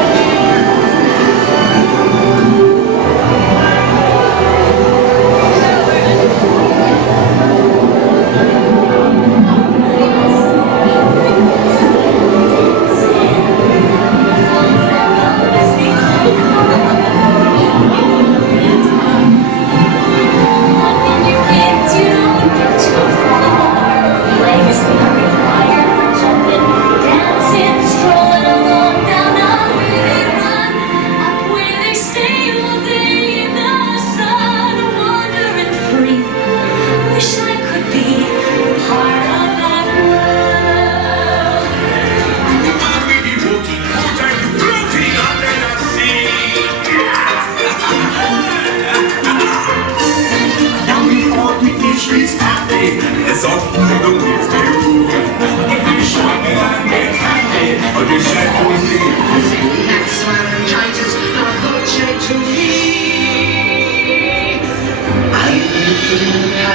Dancing, strolling along down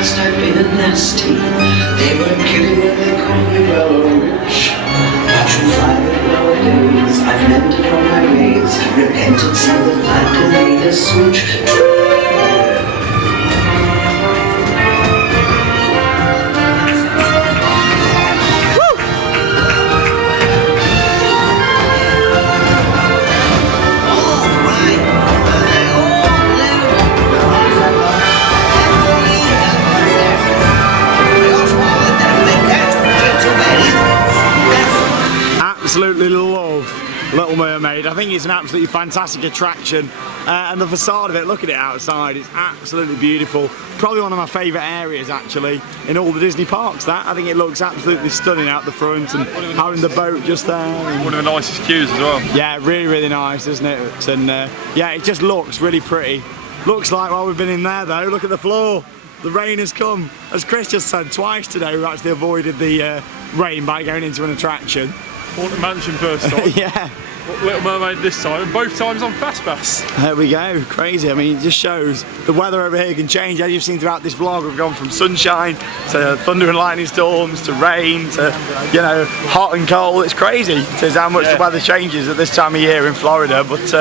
past I've been a nasty. They weren't kidding when they called me yellowish. Not true father nowadays. I've mended all my ways. Repented, see the light and made a switch. Absolutely love Little Mermaid. I think it's an absolutely fantastic attraction, and the facade of it, look at it outside, it's absolutely beautiful. Probably one of my favourite areas actually in all the Disney parks. That I think it looks absolutely stunning out the front, and having the boat just there. One of the nicest queues as well. Yeah, really nice, isn't it? And yeah, it just looks really pretty. Looks like while we've been in there though, look at the floor. The rain has come. As Chris just said, twice today we've actually avoided the rain by going into an attraction. Haunted Mansion first time. Yeah. Little Mermaid this time, and both times on Fastpass. There we go, crazy. I mean, it just shows the weather over here can change. As you've seen throughout this vlog, we've gone from sunshine to thunder and lightning storms to rain to, you know, hot and cold. It's crazy. It is how much the weather changes at this time of year in Florida. But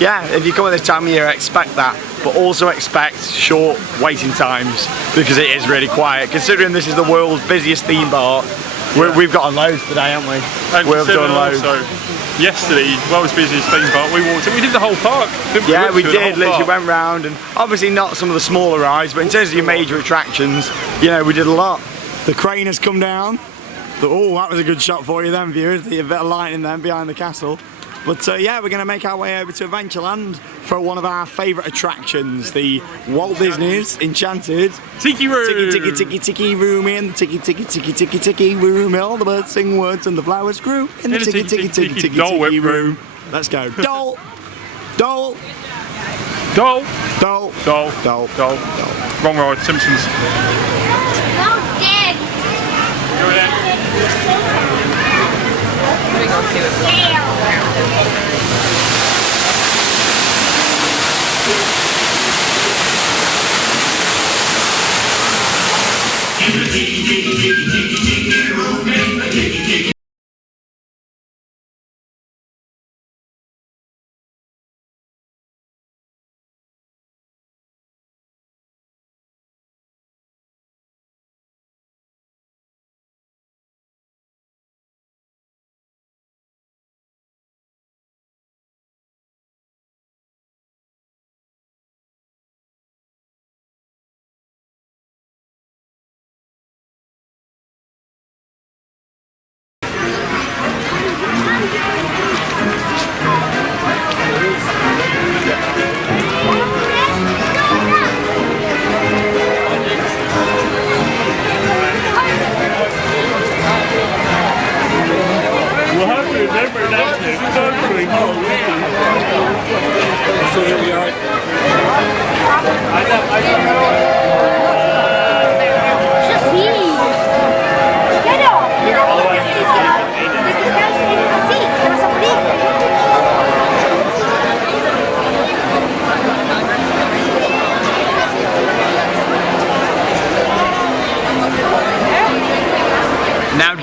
yeah, if you come at this time of year, expect that. But also expect short waiting times because it is really quiet. Considering this is the world's busiest theme park, we've got on loads today, haven't we? And we've done loads. Yesterday, world's busiest theme park, we walked in, we did the whole park. Yeah, we did, literally went round, and obviously not some of the smaller rides, but in terms of your major attractions, you know, we did a lot. The crane has come down. Oh, that was a good shot for you then, viewers, the bit of lighting then behind the castle. But yeah, we're going to make our way over to Adventureland for one of our favourite attractions, the Walt Disney's Enchanted Tiki room. Tiki room, in the tiki room. All the birds sing words and the flowers grew in the tiki room. Let's go. Doll. Doll. Doll. Doll. Doll. Doll. Doll. Wrong ride, Simpsons. No, Dad. Go ahead.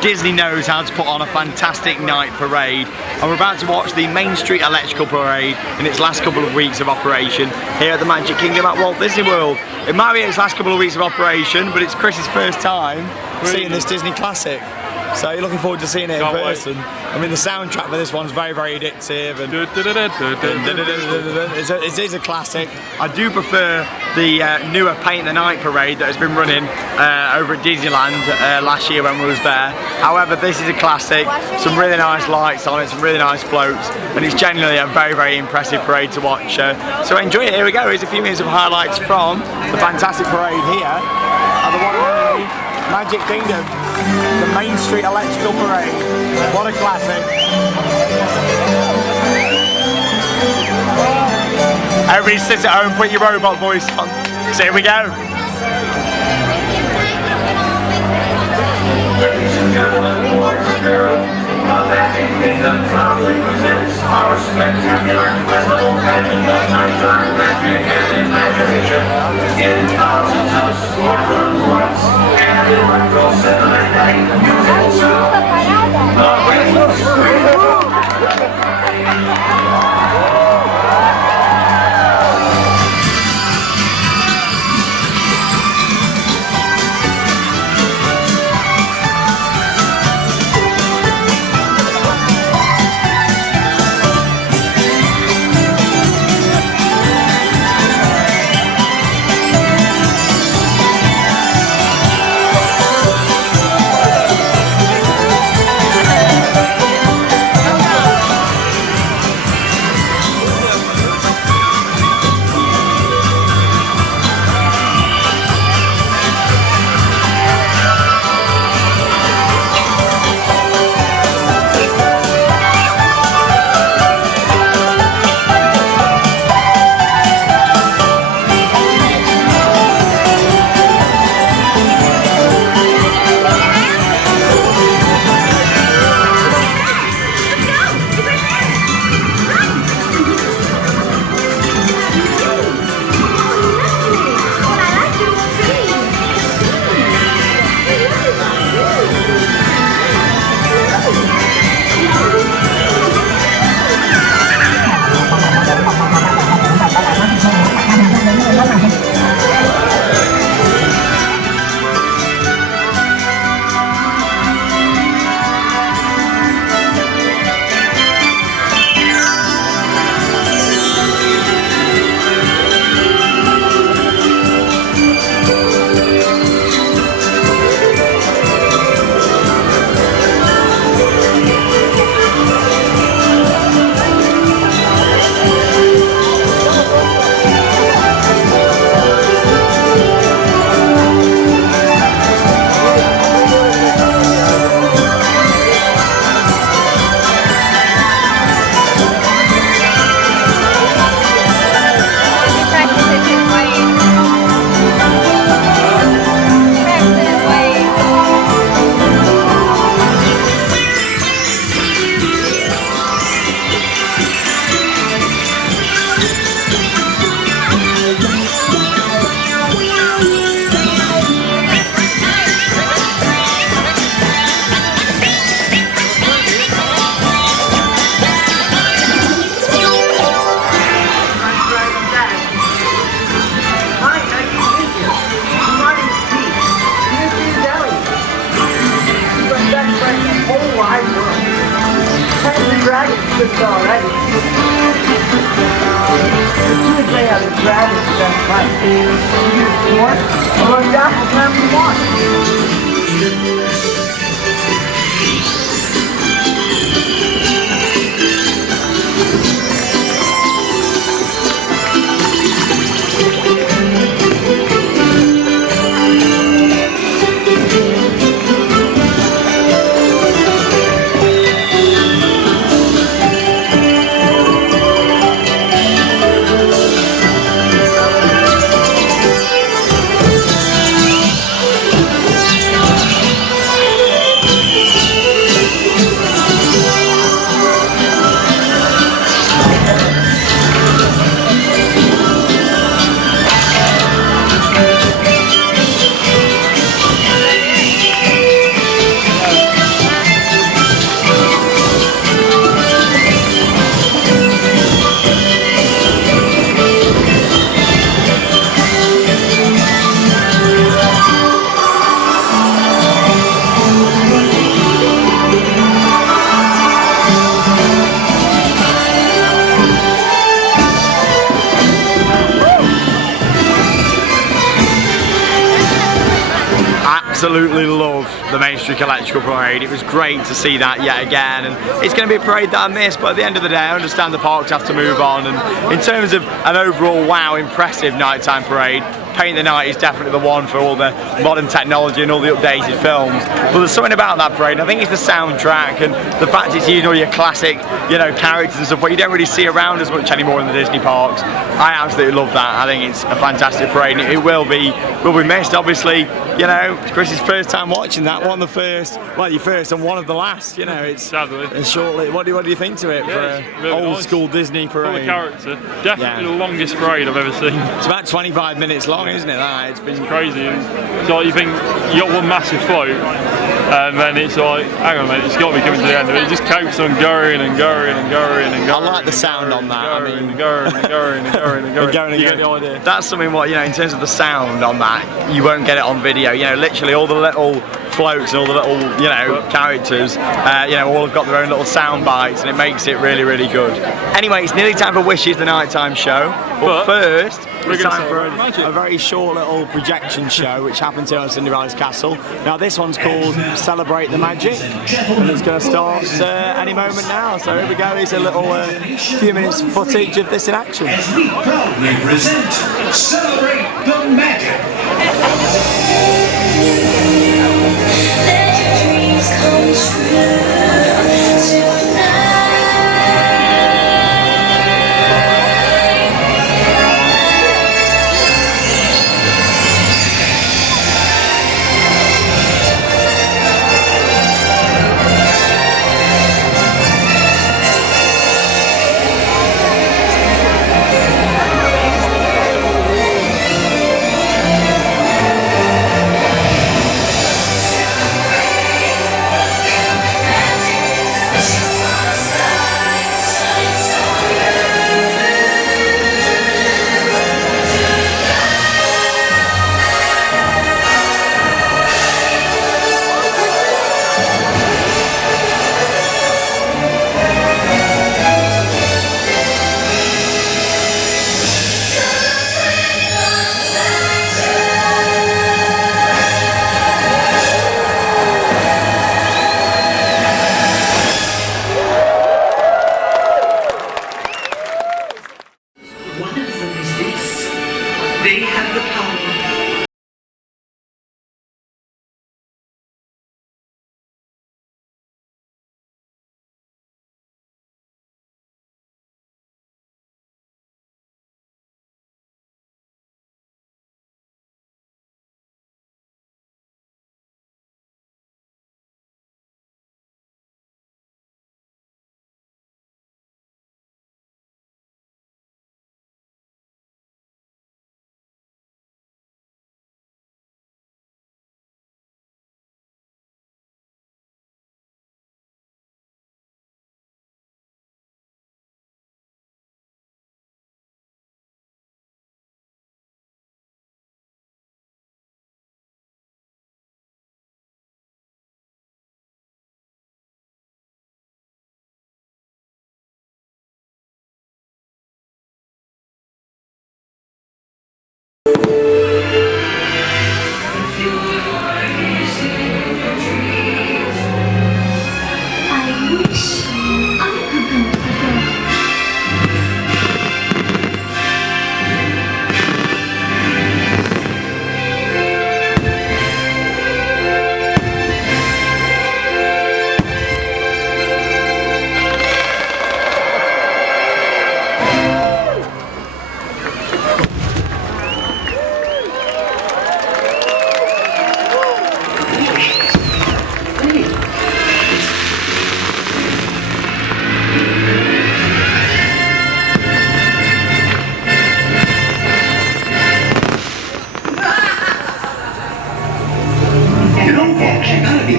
Disney knows how to put on a fantastic night parade, and we're about to watch the Main Street Electrical Parade in its last couple of weeks of operation here at the Magic Kingdom at Walt Disney World. It might be its last couple of weeks of operation, but it's Chris's first time seeing this Disney classic. So you're looking forward to seeing it in person. I mean, the soundtrack for this one's very, very addictive, and it is a classic. I do prefer the newer Paint the Night parade that has been running over at Disneyland last year when we was there. However, this is a classic. Some really nice lights on it, some really nice floats, and it's genuinely a very, very impressive parade to watch. So enjoy it. Here we go. Here's a few minutes of highlights from the fantastic parade here at the one and only Magic Kingdom. The Main Street Electrical Parade. What a classic. Everybody sit at home, put your robot voice on. So here we go. Ladies and gentlemen, boys and girls, the Magic Kingdom proudly presents our spectacular festival pageant of nighttime magic and imagination in thousands of sparkling Absolutely loved the Main Street Electrical Parade. It was great to see that yet again, and it's going to be a parade that I miss, but at the end of the day I understand the parks have to move on, and in terms of an overall wow, impressive nighttime parade, Paint the Night is definitely the one for all the modern technology and all the updated films. But there's something about that parade, and I think it's the soundtrack and the fact it's using all your classic, you know, characters and stuff, what you don't really see around as much anymore in the Disney parks. I absolutely love that. I think it's a fantastic parade. It will be missed, obviously. You know, Chris's first time watching that, one of the first, well, your first and one of the last. You know, it's shortly. What do you think to it for an really old nice. School Disney parade? Full of character. Definitely the longest parade I've ever seen. It's about 25 minutes long, isn't it? That it's been crazy. It's like you think you got one massive float, and then it's like, hang on a minute, it's got to be coming to the end of it. It just keeps on going and going and going and going. I like the sound on that. I mean, going and going and going and going. You get the idea. That's something what, you know, in terms of the sound on that, you won't get it on video. You know, literally all the little floats and all the little, you know, characters, you know, all have got their own little sound bites, and it makes it really, really good. Anyway, it's nearly time for Wishes, the nighttime show. But first, it's time for a very short little projection show which happens here on Cinderella's Castle. Now this one's called Celebrate the Magic, and it's going to start any moment now. So here we go, here's a little few minutes footage of this in action. As we proudly present Celebrate the Magic. Let your dreams come true tonight.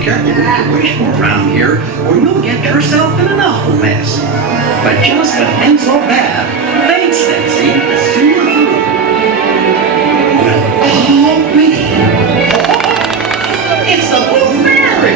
careful what you wish for around here, or you'll get yourself in an awful mess. But just when things look bad, fate steps in to see you through. Well, already. It's the Blue Fairy!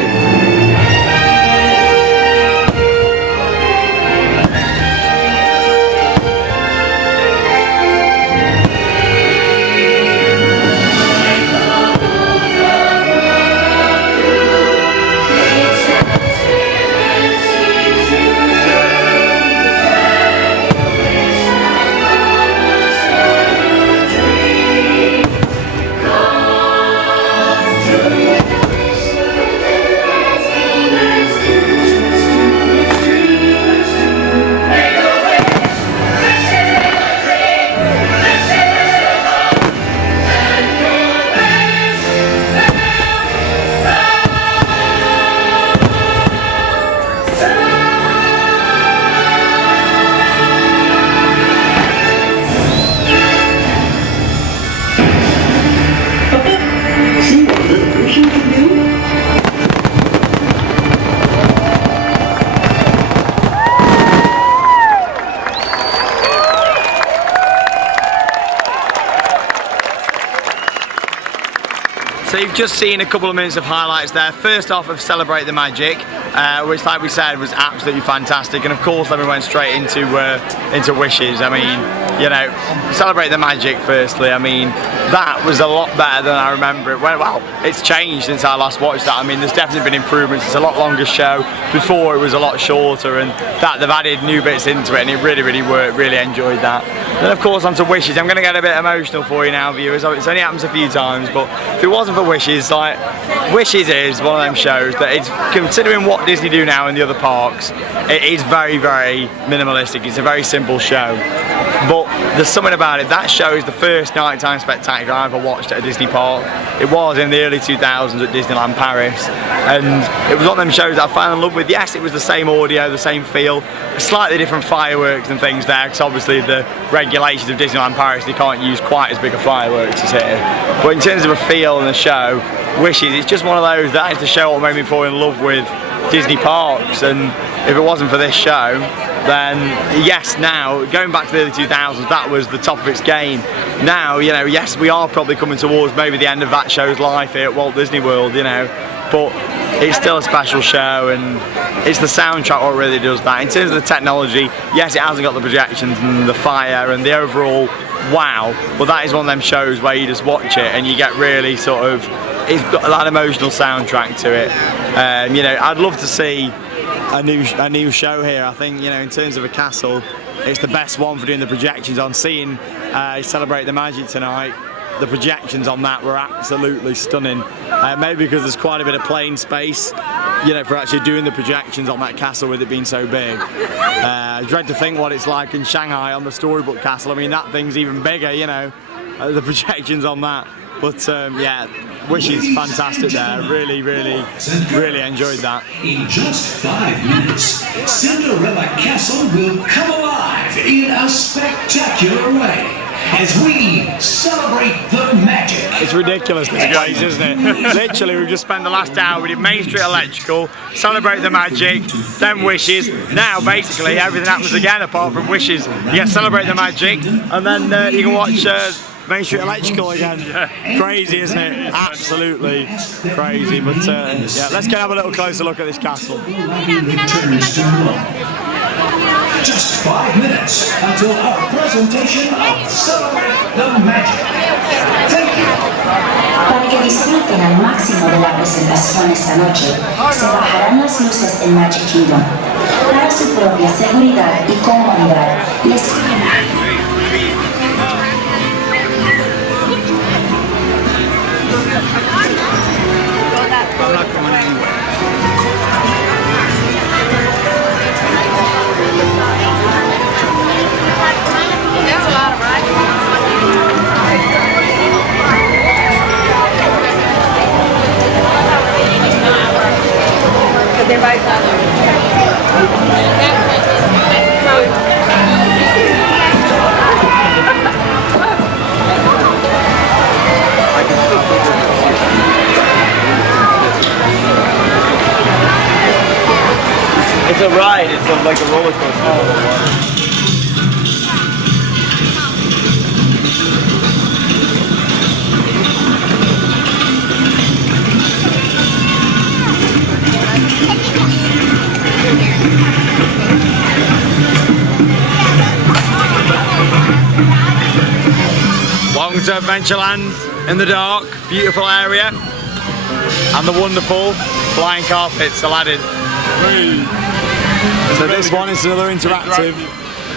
So you've just seen a couple of minutes of highlights there. First off of Celebrate the Magic, which like we said was absolutely fantastic, and of course then we went straight into Wishes. I mean, you know, Celebrate the Magic firstly, I mean, that was a lot better than I remember it. Well, it's changed since I last watched that. I mean, there's definitely been improvements. It's a lot longer show. Before it was a lot shorter, and that they've added new bits into it, and it really, really worked. Really enjoyed that. Then of course onto Wishes. I'm going to get a bit emotional for you now, viewers. It's only happens a few times, but if it wasn't for Wishes, like, Wishes is one of them shows that it's, considering what Disney do now in the other parks, it is very, very minimalistic. It's a very simple show, but there's something about it. That show is the first nighttime spectacular I ever watched at a Disney park. It was in the early 2000s at Disneyland Paris, and it was one of them shows that I fell in love with. Yes, it was the same audio, the same feel, slightly different fireworks and things there, because obviously the regulations of Disneyland Paris, they can't use quite as big a fireworks as here. But in terms of a feel and the show, Wishes, it's just one of those, that is the show that made me fall in love with Disney parks. And if it wasn't for this show, then yes, now, going back to the early 2000s, that was the top of its game. Now, you know, yes, we are probably coming towards maybe the end of that show's life here at Walt Disney World, you know, but it's still a special show, and it's the soundtrack what really does that. In terms of the technology, yes, it hasn't got the projections and the fire and the overall wow, but that is one of them shows where you just watch it and you get really sort of, it's got that emotional soundtrack to it. You know, I'd love to see a new show here. I think, you know, in terms of a castle, it's the best one for doing the projections on. Seeing Celebrate the Magic tonight, the projections on that were absolutely stunning. Maybe because there's quite a bit of plain space, you know, for actually doing the projections on that castle with it being so big. I dread to think what it's like in Shanghai on the Storybook Castle. I mean, that thing's even bigger, you know, the projections on that. But yeah, Wishes fantastic there. Really, really, really enjoyed that. In just 5 minutes, Cinderella Castle will come alive in a spectacular way as we celebrate the magic. It's ridiculous, this place, isn't it? Literally, we've just spent the last hour, we did Main Street Electrical, Celebrate the Magic, then Wishes. Now, basically, everything happens again apart from Wishes. You get Celebrate the Magic, and then you can watch Main Street Electrical again. Crazy, isn't it? Absolutely crazy. But yeah, let's go have a little closer look at this castle. Just 5 minutes until our presentation of Celebrate the Magic. Thank you. Para que disfruten al máximo de la presentación esta noche, se bajarán las luces en Magic Kingdom. Para su propia seguridad y comodidad, les They're both it's a ride, it's like a roller coaster. Welcome to Adventureland in the dark, beautiful area, and the wonderful flying carpets, Aladdin. So this one is another interactive.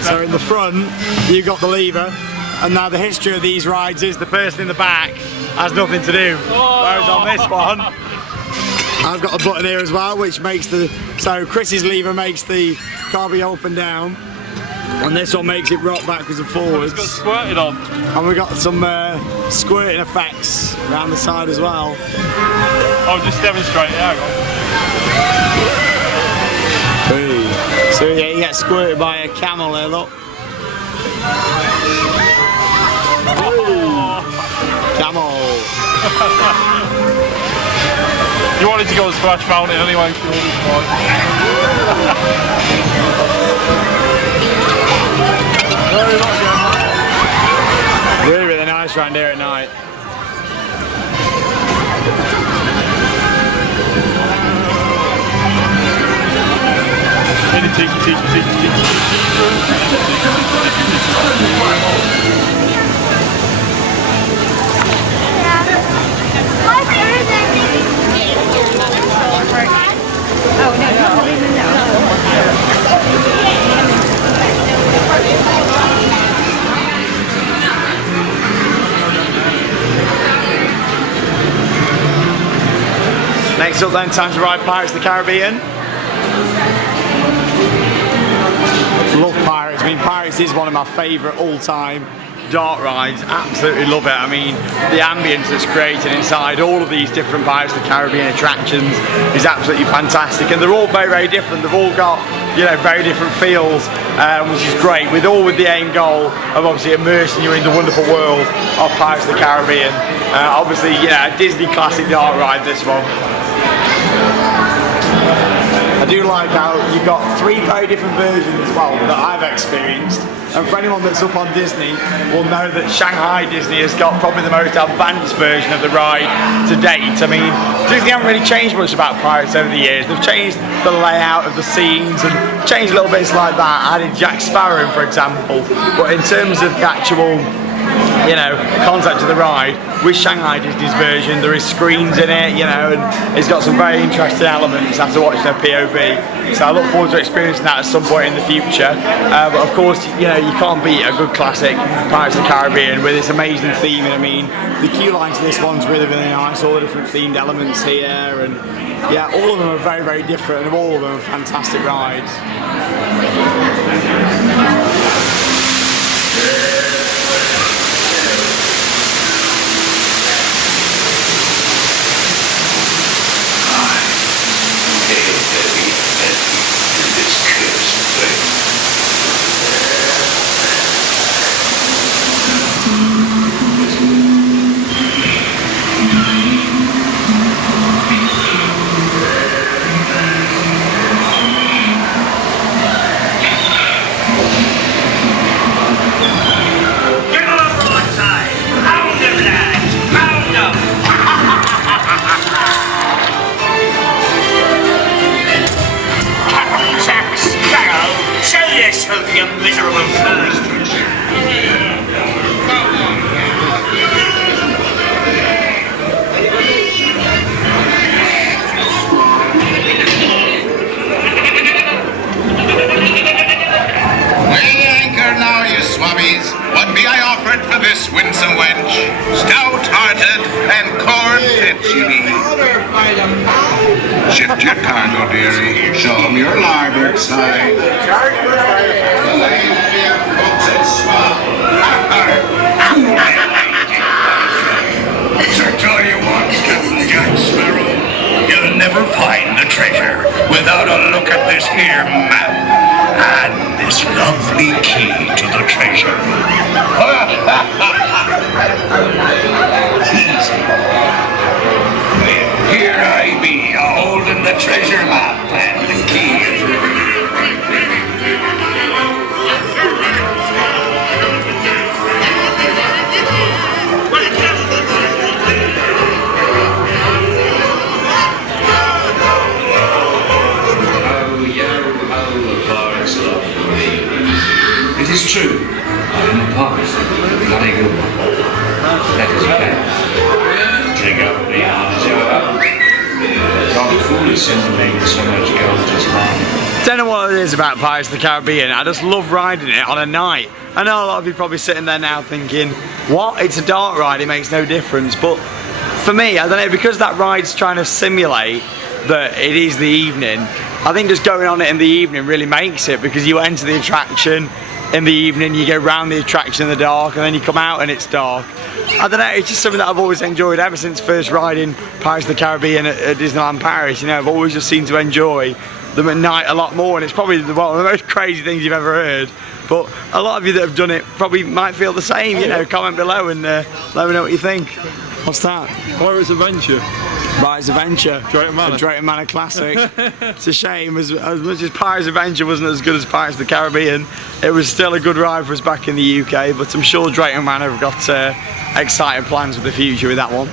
So in the front, you've got the lever, and now the history of these rides is the person in the back has nothing to do. Whereas on this one, I've got a button here as well, which makes so Chris's lever makes the car be up and down. And this one makes it rock backwards and forwards. It's got squirted on. And we've got some squirting effects around the side as well. I'll just demonstrate, yeah, So yeah, you get squirted by a camel there, look. Camel. You wanted to go to Splash Mountain anyway, Really, really nice round here at night. Next up then, time to ride Pirates of the Caribbean. Love Pirates. I mean, Pirates is one of my favourite all-time dark rides. Absolutely love it. I mean, the ambience that's created inside all of these different Pirates of the Caribbean attractions is absolutely fantastic, and they're all very, very different. They've all got, you know, very different feels, which is great. With the aim goal of obviously immersing you in the wonderful world of Pirates of the Caribbean. Obviously, yeah, a Disney classic dark ride. This one. I do like how you've got 3 very different versions as well that I've experienced, and for anyone that's up on Disney will know that Shanghai Disney has got probably the most advanced version of the ride to date. I mean, Disney haven't really changed much about Pirates over the years. They've changed the layout of the scenes and changed little bits like that, added Jack Sparrow in, for example, but in terms of the actual, you know, concept of the ride, with Shanghai Disney's version, there is screens in it, you know, and it's got some very interesting elements after watching their POV. So I look forward to experiencing that at some point in the future. But of course, you know, you can't beat a good classic Pirates of the Caribbean with its amazing theme. And I mean, the queue lines to this one's really, really nice. All the different themed elements here, and yeah, all of them are very, very different, and all of them are fantastic rides. You miserable cursed. Weigh anchor now, you swabbies. What be I offered for this winsome wench? Stout-hearted and corn-fit she be. Shift your cargo, dearie. Show 'em your larboard side. So tell you once, Captain Jack Sparrow, you'll never find the treasure without a look at this here map and this lovely key to the treasure. Easy. Here I be, a-holding the treasure map and the key. It simply made it so much gorgeous land. Don't know what it is about Pirates of the Caribbean. I just love riding it on a night. I know a lot of you probably sitting there now thinking, what? It's a dark ride, it makes no difference. But for me, I don't know, because that ride's trying to simulate that it is the evening, I think just going on it in the evening really makes it, because you enter the attraction in the evening, you go round the attraction in the dark, and then you come out and it's dark. I don't know, it's just something that I've always enjoyed ever since first riding Pirates of the Caribbean at Disneyland Paris. You know, I've always just seemed to enjoy them at night a lot more, and it's probably one of the most crazy things you've ever heard. But a lot of you that have done it probably might feel the same. You know, comment below and let me know what you think. What's that? Pirates Adventure. Pirates Adventure. Drayton Manor. Drayton Manor classic. It's a shame, as much as Pirates Adventure wasn't as good as Pirates of the Caribbean, it was still a good ride for us back in the UK, but I'm sure Drayton Manor have got exciting plans for the future with that one.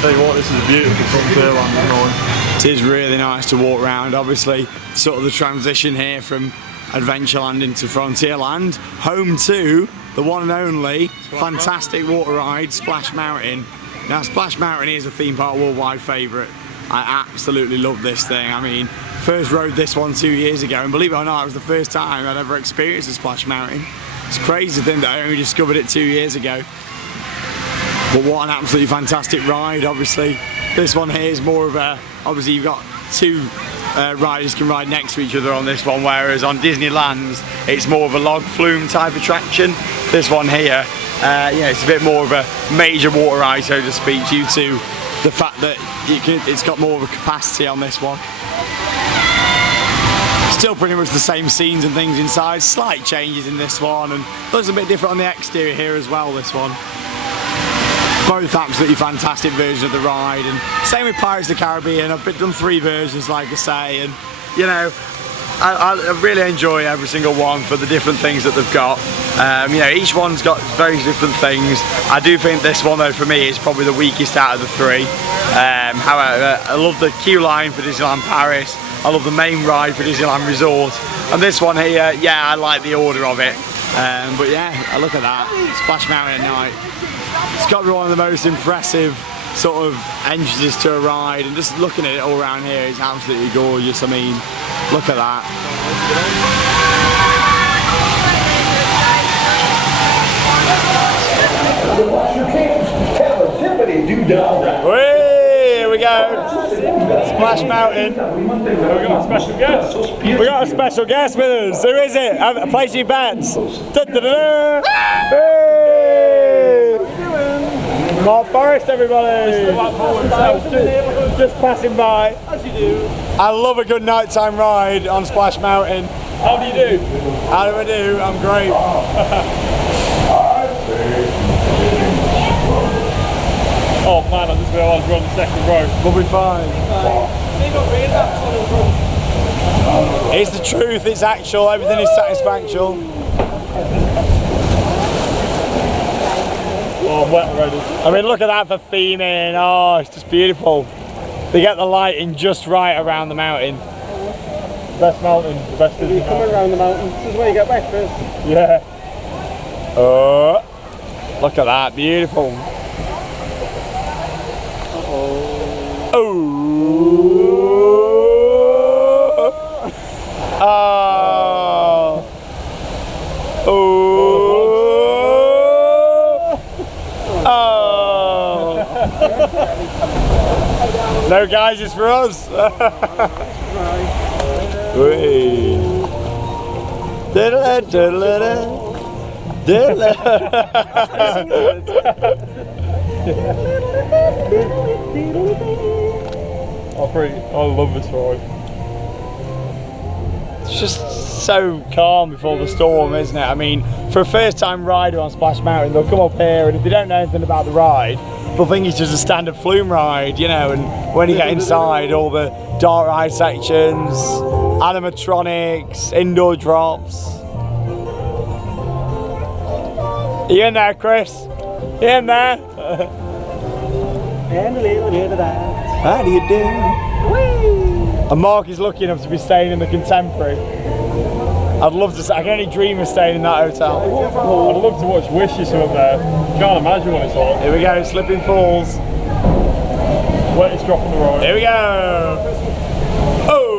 Tell you what, this is a beautiful Frontierland. It is really nice to walk around. Obviously, sort of the transition here from Adventureland into Frontierland, home to the one and only fantastic water ride, Splash Mountain. Now, Splash Mountain is a theme park worldwide favourite. I absolutely love this thing. I mean, first rode this one 2 years ago, and believe it or not, it was the first time I'd ever experienced a Splash Mountain. It's crazy to think that I only discovered it 2 years ago. But what an absolutely fantastic ride. Obviously, this one here is more of a, obviously you've got two riders can ride next to each other on this one, whereas on Disneyland's it's more of a log flume type attraction. This one here, you know, it's a bit more of a major water ride, so to speak, due to the fact that it's got more of a capacity on this one. Still pretty much the same scenes and things inside, slight changes in this one, and looks a bit different on the exterior here as well, this one. Both absolutely fantastic versions of the ride, and same with Pirates of the Caribbean. I've done 3 versions, like I say, and you know, I really enjoy every single one for the different things that they've got. You know, each one's got very different things. I do think this one, though, for me, is probably the weakest out of the 3. However, I love the queue line for Disneyland Paris. I love the main ride for Disneyland Resort, and this one here, yeah, I like the order of it. But yeah, look at that, Splash Mountain at night. It's got to be one of the most impressive sort of entrances to a ride, and just looking at it all around here is absolutely gorgeous. I mean, look at that. Here we go, Splash Mountain. We've got a special guest. We got a special guest with us. Who is it? Place your bets. Da, da, da, da. Hey! Mark Forest, everybody. Just passing by. As you do. I love a good nighttime ride on Splash Mountain. How do you do? How do I do? I'm great. Oh man, I just realised we're on the second row. We'll be fine. It's the truth, it's actual, everything is satisfactual. Oh, I'm wet already. I mean, look at that for theming. Oh, it's just beautiful. They get the lighting just right around the mountain. Best mountain, the best Disney mountain. Coming around the mountain, this is where you get breakfast. Yeah. Oh, look at that, beautiful. Oh. Oh. Oh. Oh. No, guys, it's for us. Diddle diddle diddle. I love this ride. It's just so calm before the storm, isn't it? I mean, for a first time rider on Splash Mountain, they'll come up here, and if they don't know anything about the ride, they'll think it's just a standard flume ride, you know, and when you get inside, all the dark ride sections, animatronics, indoor drops. Are you in there, Chris? You in there? And a little bit of that. How do you do? Whee! And Mark is lucky enough to be staying in the Contemporary. I'd love to. I can only dream of staying in that hotel. I'd love to watch Wishes from up there. Can't imagine what it's like. Here we go, Slipping Falls. Wettest drop on the ride. Here we go. Oh!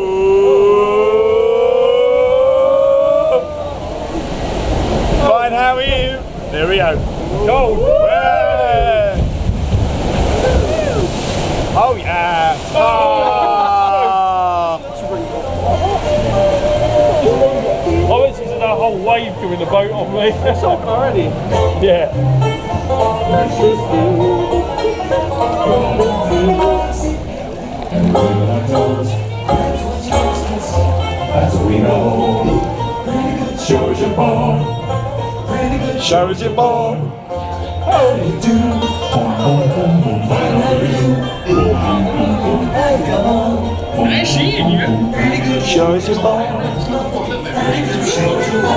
Fine, how are you? There we go. Go! Yeah. Oh yeah! Oh. I went to that whole wave coming the boat on me. That's on already. Yeah. As we know, show us your ball. Show us your ball. How do you do? Boom, boom, boom, boom, finally. Boom, boom, boom, boom. Come on. Nice seeing you. Show us your ball. Show us your ball.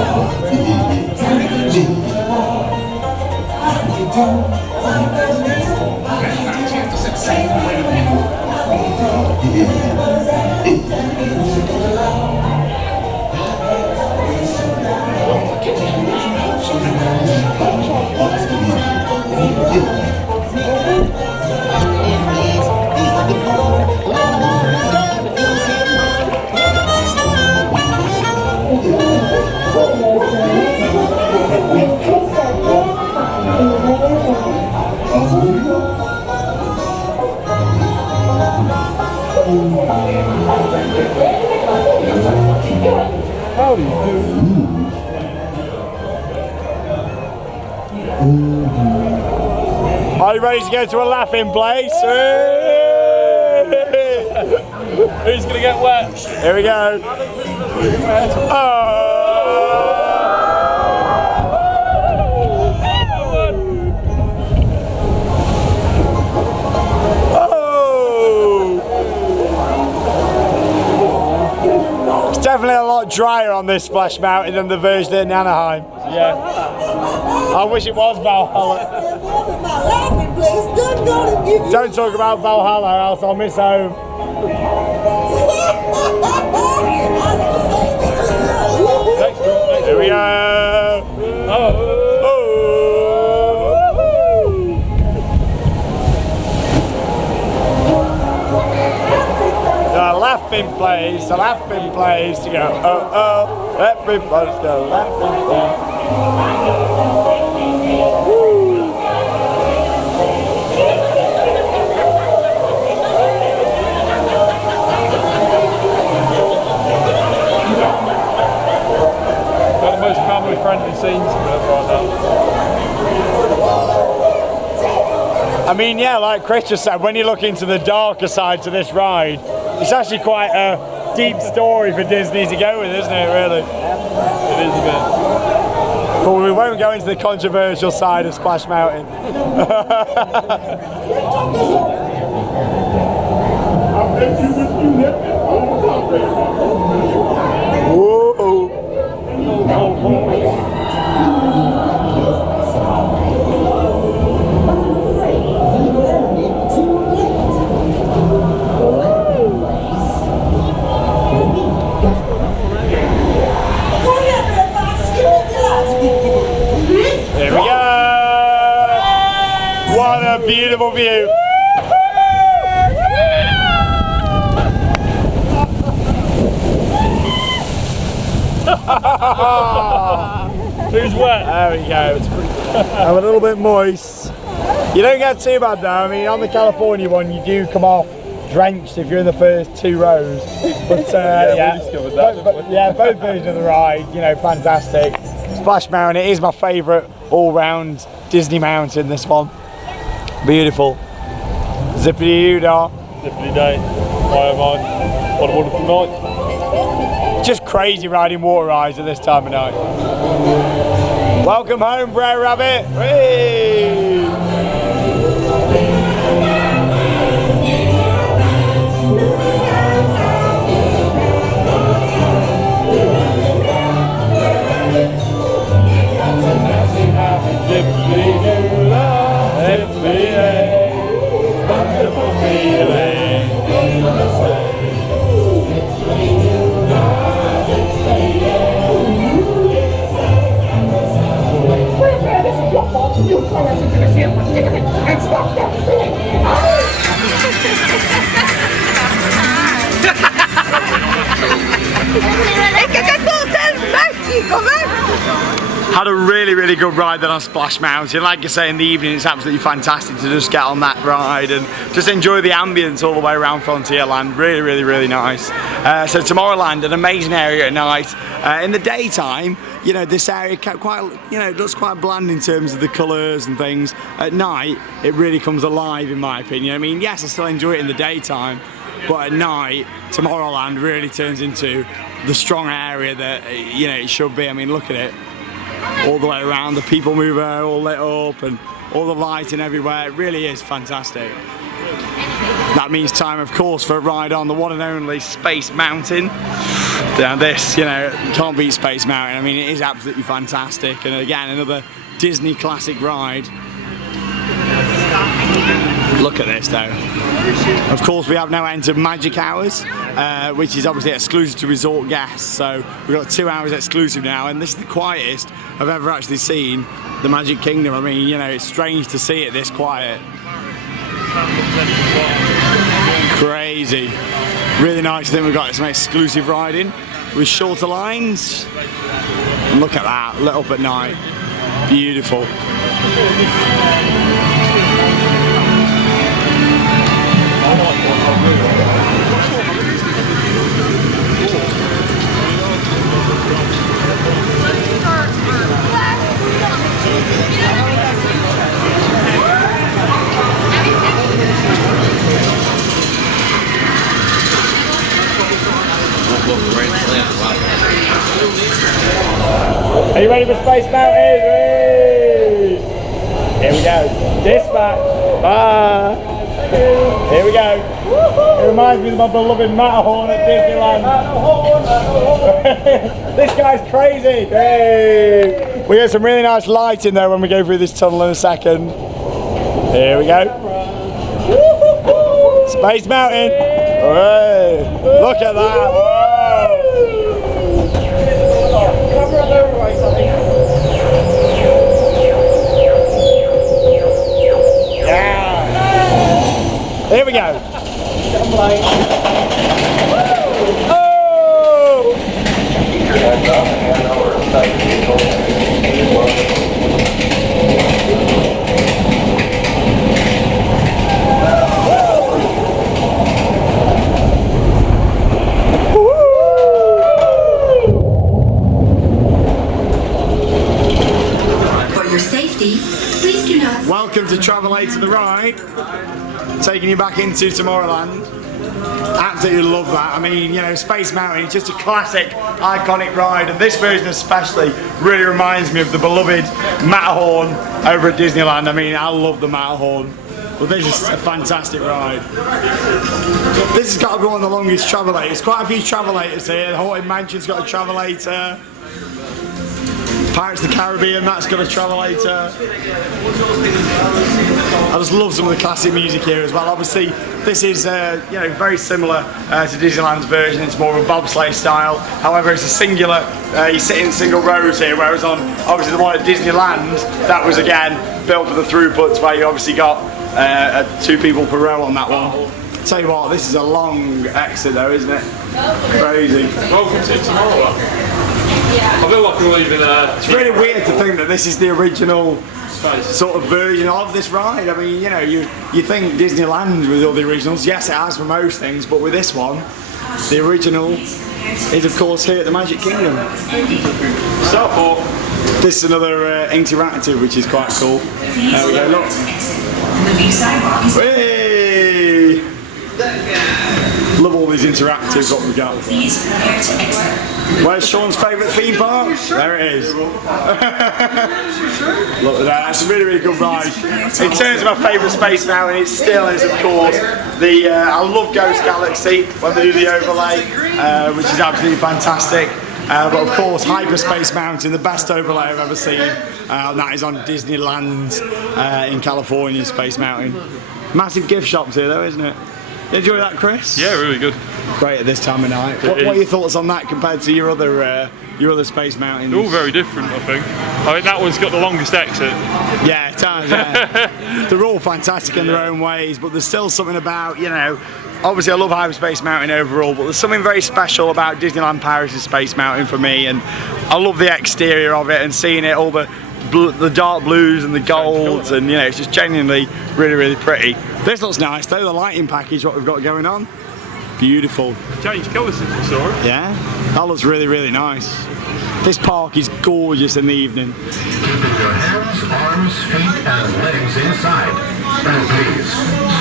How do you do? Are you ready to go to a laughing place? Who's gonna get wet? Here we go. Oh! It's definitely a lot drier on this Splash Mountain than the version in Anaheim. Yeah. I wish it was Valhalla. Don't talk about Valhalla, else I'll miss home. Here we go. The laughing place to go. Oh, oh, everybody's go laughing place. Got the most family friendly scenes right now. I mean, yeah, like Chris just said, when you look into the darker side to this ride, it's actually quite a deep story for Disney to go with, isn't it, really? It is a bit. But we won't go into the controversial side of Splash Mountain. Whoa. There we go! What a beautiful view! Who's wet? There we go. I'm a little bit moist. You don't get too bad though. I mean, on the California one, you do come off drenched if you're in the first 2 rows. But yeah, we discovered that. both versions of the ride, you know, fantastic. Splash Mountain, it is my favourite all-round Disney mountain, this one. Beautiful. Zippity-doo-dah. Zippity day. What a wonderful night. Just crazy riding water rides at this time of night. Welcome home, Brer Rabbit. Whee! Wonderful feeling. Had a really good ride then on Splash Mountain. Like I say, in the evening it's absolutely fantastic to just get on that ride and just enjoy the ambience all the way around Frontierland. Really nice. So Tomorrowland, an amazing area at night. In the daytime, you know, this area quite, you know, looks quite bland in terms of the colours and things. At night, it really comes alive in my opinion. I mean, yes, I still enjoy it in the daytime, but at night, Tomorrowland really turns into the strong area that, you know, it should be. I mean, look at it. All the way around, the people mover all lit up and all the lighting everywhere. It really is fantastic. That means time, of course, for a ride on the one and only Space Mountain. Now this, you know, you can't beat Space Mountain. I mean, it is absolutely fantastic. And again, another Disney classic ride. Look at this though. Of course, we have now entered Magic Hours, which is obviously exclusive to resort guests. So we've got 2 hours exclusive now, and this is the quietest I've ever actually seen the Magic Kingdom. I mean, you know, it's strange to see it this quiet. Crazy. Really nice thing, we've got some exclusive riding with shorter lines. And look at that, lit up at night. Beautiful. Are you ready for Space Mountain? Whee! Here we go. Dispatch. Bye. Here we go. It reminds me of my beloved Matterhorn at Disneyland. This guy's crazy. Hey. We get some really nice lighting there when we go through this tunnel in a second. Here we go. Space Mountain. Hey. Look at that. Whoa. Here we go. Oh! For your safety, please do not. Welcome to Travelator the ride. Taking you back into Tomorrowland. Absolutely love that. I mean, you know, Space Mountain is just a classic, iconic ride, and this version especially really reminds me of the beloved Matterhorn over at Disneyland. I mean, I love the Matterhorn, but this is a fantastic ride. This has got to be one of the longest Travelators. Quite a few Travelators here. The Haunted Mansion's got a Travelator. Pirates of the Caribbean, that's got a Travelator. I just love some of the classic music here as well. Obviously, this is you know, very similar to Disneyland's version. It's more of a bobsleigh style. However, it's a singular. You sit in single rows here, whereas on obviously the one at Disneyland, that was again built for the throughputs, where you obviously got 2 people per row on that one. Tell you what, this is a long exit though, isn't it? Crazy. Welcome to Tomorrowland. I feel like we're leaving It's really weird to think that this is the original sort of version of this ride. I mean, you know, you think Disneyland with all the originals. Yes, it has for most things, but with this one, the original is of course here at the Magic Kingdom. Starport. This is another interactive, which is quite cool. There we go, look. Hey! Love all these interactives what we got. Where's Sean's favourite theme park? There it is. Look at that, that's a really good ride. In terms of my favourite Space Mountain, it still is of course the, I love Ghost Galaxy when they do the overlay, which is absolutely fantastic. But of course, Hyperspace Mountain, the best overlay I've ever seen, and that is on Disneyland in California, Space Mountain. Massive gift shops here though, isn't it? You enjoy that, Chris? Yeah, really good. great at this time of night. What are your thoughts on that compared to your other Space Mountains? They're all very different, I think. I think that one's got the longest exit. Yeah, it has, yeah. They're all fantastic in their own ways, but there's still something about, you know, obviously I love Hyperspace Mountain overall, but there's something very special about Disneyland Paris' Space Mountain for me, and I love the exterior of it and seeing it, all the dark blues and the golds, and you know, it's just genuinely really, really pretty. This looks nice though, the lighting package, what we've got going on. Beautiful. Changed colours since we saw it. Yeah, that looks really, really nice. This park is gorgeous in the evening. Keeping your hands, arms, feet, and legs inside. And please,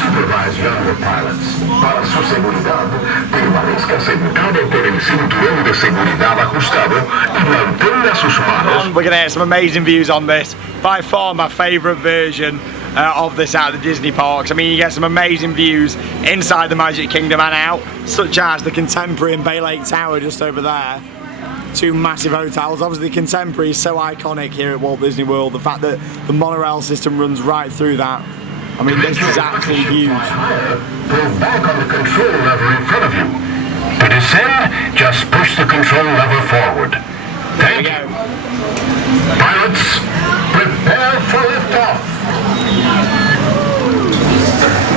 supervise younger pilots. Para su seguridad, permanezca sentado por el cinturón de seguridad ajustado y mantenga sus manos. We're going to get some amazing views on this. By far my favourite version of this out of the Disney parks. I mean, you get some amazing views inside the Magic Kingdom and out, such as the Contemporary and Bay Lake Tower just over there. Two massive hotels. Obviously the Contemporary is so iconic here at Walt Disney World. The fact that the monorail system runs right through that. I mean, this is absolutely huge. Pull back on the control lever in front of you. To descend, just push the control lever forward. Thank you. Pilots, prepare for liftoff.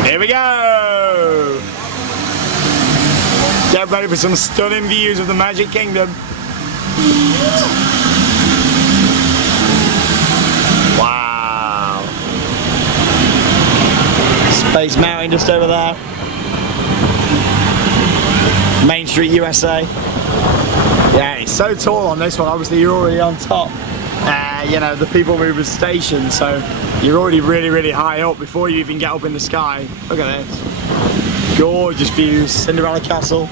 Here we go! Get ready for some stunning views of the Magic Kingdom. Wow! Space Mountain just over there. Main Street, USA. Yeah, it's so tall on this one. Obviously, you're already on top. You know, the People Mover station, so you're already really, really high up before you even get up in the sky. Look at this. Gorgeous views. Cinderella Castle.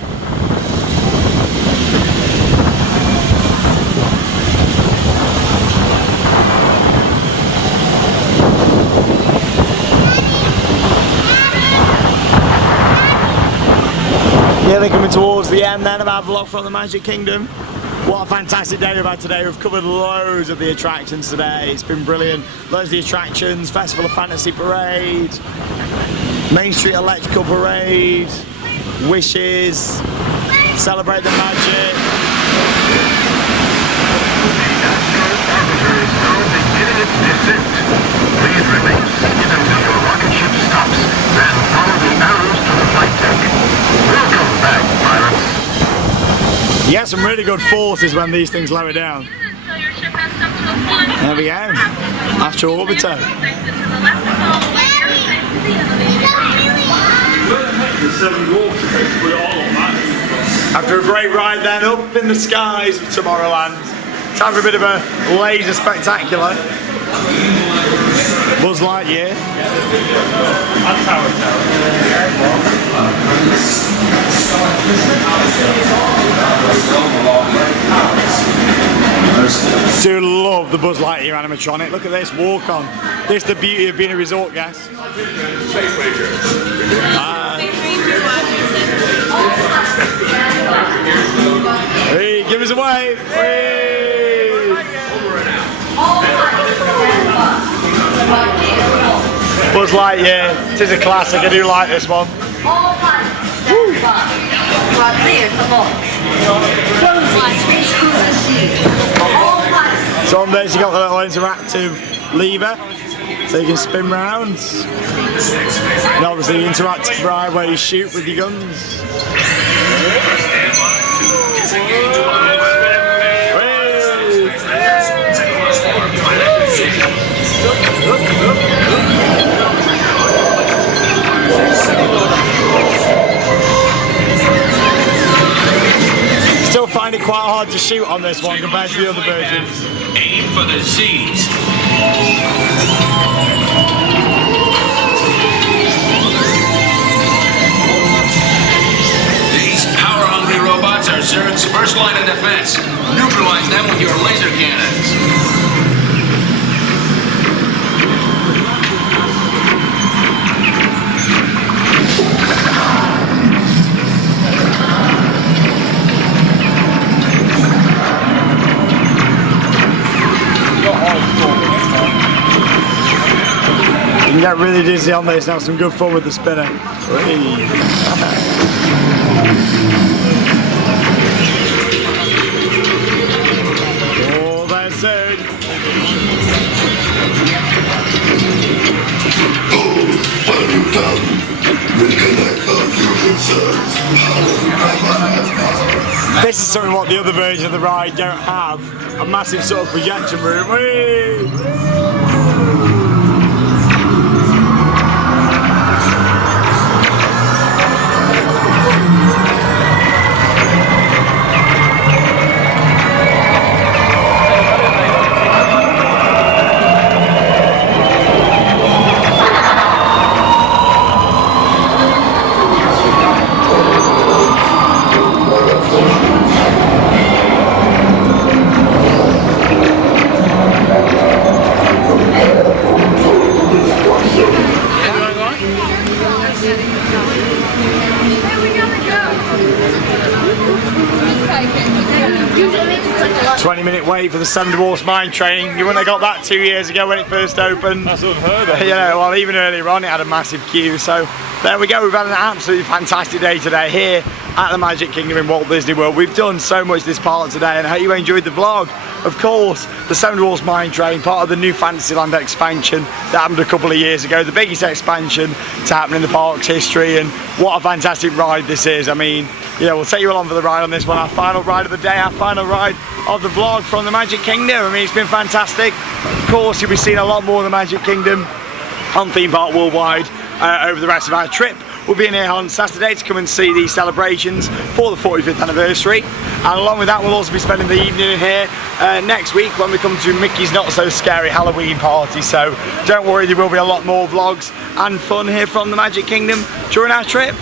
Yeah, they're coming towards the end then of our vlog from the Magic Kingdom. What a fantastic day we've had today. We've covered loads of the attractions today. It's been brilliant. Loads of the attractions, Festival of Fantasy Parade, Main Street Electrical Parade, Wishes, Celebrate the Magic. Please remain seated until your rocket ship stops, then follow the arrows to the flight deck. Welcome back, pilots. You get some really good forces when these things lower down. There we go. Astro Orbiter. After a great ride then up in the skies of Tomorrowland, time for a bit of a laser spectacular. Buzz Lightyear. Do love the Buzz Lightyear animatronic. Look at this, walk on. This is the beauty of being a resort guest. Hey, give us a wave. Hey. Buzz Lightyear, it is a classic, I do like this one. So on this you got the little interactive lever, so you can spin round. And obviously the interactive ride where you shoot with your guns. Still find it quite hard to shoot on this one compared to the other versions. Aim for the Z's. These power-hungry robots are Zurg's first line of defense. Neutralize them with your laser cannons. get really dizzy on this and have some good fun with the spinning. Oh, there's soon. This is something what the other version of the ride don't have. A massive sort of projection room. Whee! Wait for the Seven Dwarfs Mine Train. You wouldn't have got that 2 years ago when it first opened. That's unheard of. You know, well, even earlier on it had a massive queue. So there we go. We've had an absolutely fantastic day today here at the Magic Kingdom in Walt Disney World. We've done so much this part today, and I hope you enjoyed the vlog. Of course, the Seven Dwarfs Mine Train, part of the new Fantasyland expansion that happened a couple of years ago, the biggest expansion to happen in the park's history, and what a fantastic ride this is. I mean, you know, we'll take you along for the ride on this one, our final ride of the day, our final ride of the vlog from the Magic Kingdom. I mean, it's been fantastic. Of course, you'll be seeing a lot more of the Magic Kingdom on Theme Park Worldwide over the rest of our trip. We'll be in here on Saturday to come and see the celebrations for the 45th anniversary, and along with that we'll also be spending the evening in here next week when we come to Mickey's Not So Scary Halloween party. So don't worry, there will be a lot more vlogs and fun here from the Magic Kingdom during our trip.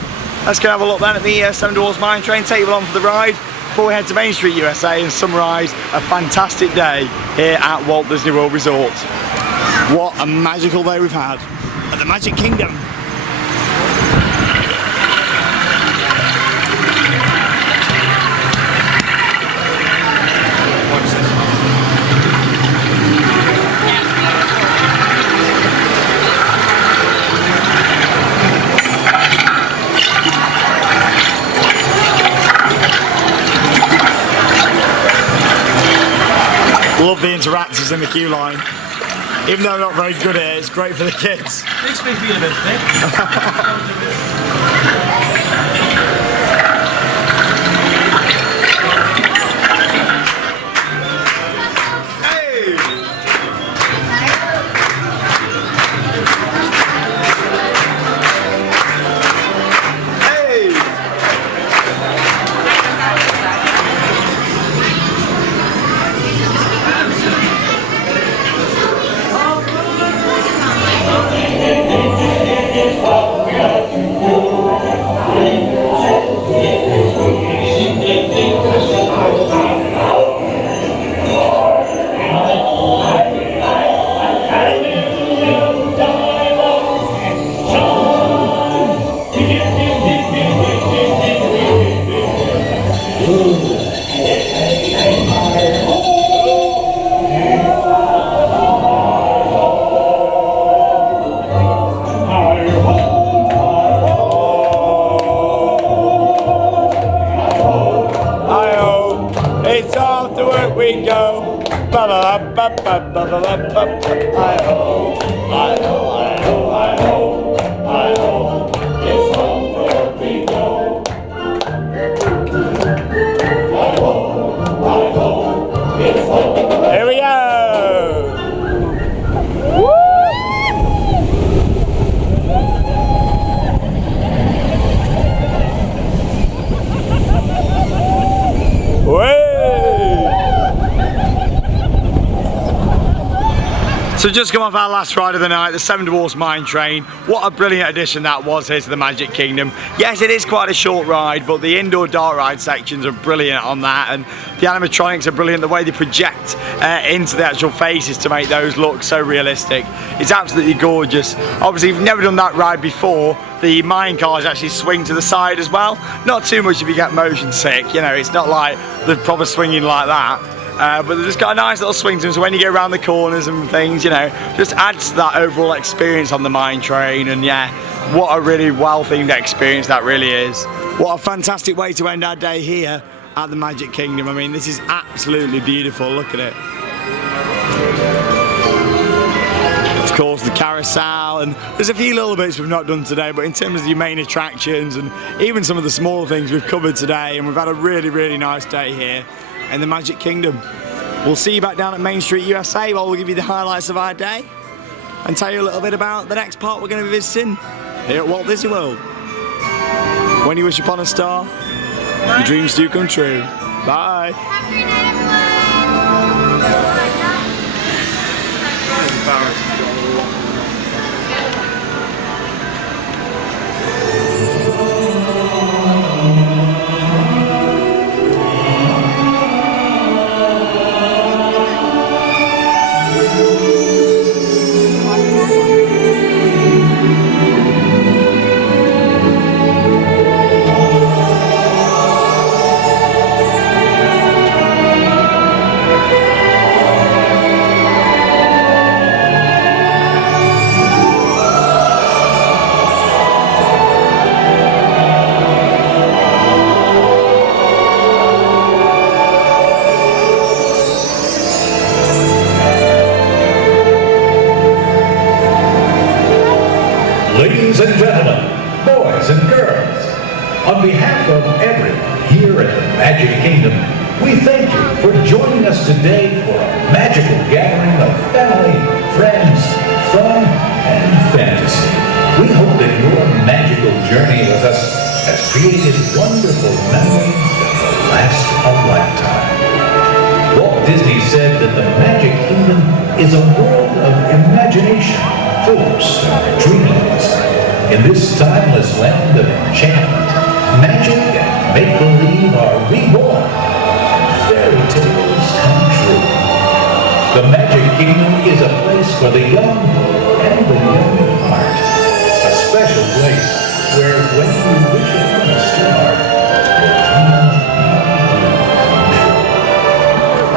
Let's go have a look then at the Seven Dwarfs Mine Train, take you along for the ride before we head to Main Street USA and summarise a fantastic day here at Walt Disney World Resort. What a magical day we've had at the Magic Kingdom. Love the interactors in the queue line. Even though I'm not very good at it, it's great for the kids. Makes me feel a bit thick. Here we go! So just come off our last ride of the night, the Seven Dwarfs Mine Train. What a brilliant addition that was here to the Magic Kingdom. Yes, it is quite a short ride, but the indoor dark ride sections are brilliant on that, and the animatronics are brilliant, the way they project into the actual faces to make those look so realistic. It's absolutely gorgeous. Obviously, if you've never done that ride before, the mine cars actually swing to the side as well. Not too much if you get motion sick, you know, it's not like the proper swinging like that. but they've just got a nice little swing to them, so when you go around the corners and things, you know, just adds to that overall experience on the mine train. And yeah, what a really well themed experience that really is. What a fantastic way to end our day here at the Magic Kingdom. I mean, this is absolutely beautiful, look at it. Of course, the carousel, and there's a few little bits we've not done today, but in terms of the main attractions and even some of the smaller things we've covered today, and we've had a really, really nice day here in the Magic Kingdom. We'll see you back down at Main Street USA while we'll give you the highlights of our day and tell you a little bit about the next part we're going to be visiting here at Walt Disney World. When you wish upon a star, your dreams do come true. Bye. Have a great night, everyone. Ladies and gentlemen, boys and girls, on behalf of everyone here at the Magic Kingdom, we thank you for joining us today for a magical gathering of family, friends, fun, and fantasy. We hope that your magical journey with us has created wonderful memories that will last a lifetime. Walt Disney said that the Magic Kingdom is a world of imagination, hopes, and dreams. In this timeless land of enchantment, magic and make-believe are reborn, and fairy tales come true. The Magic Kingdom is a place for the young and the young at heart. A special place where when you wish upon a star, your dreams come true.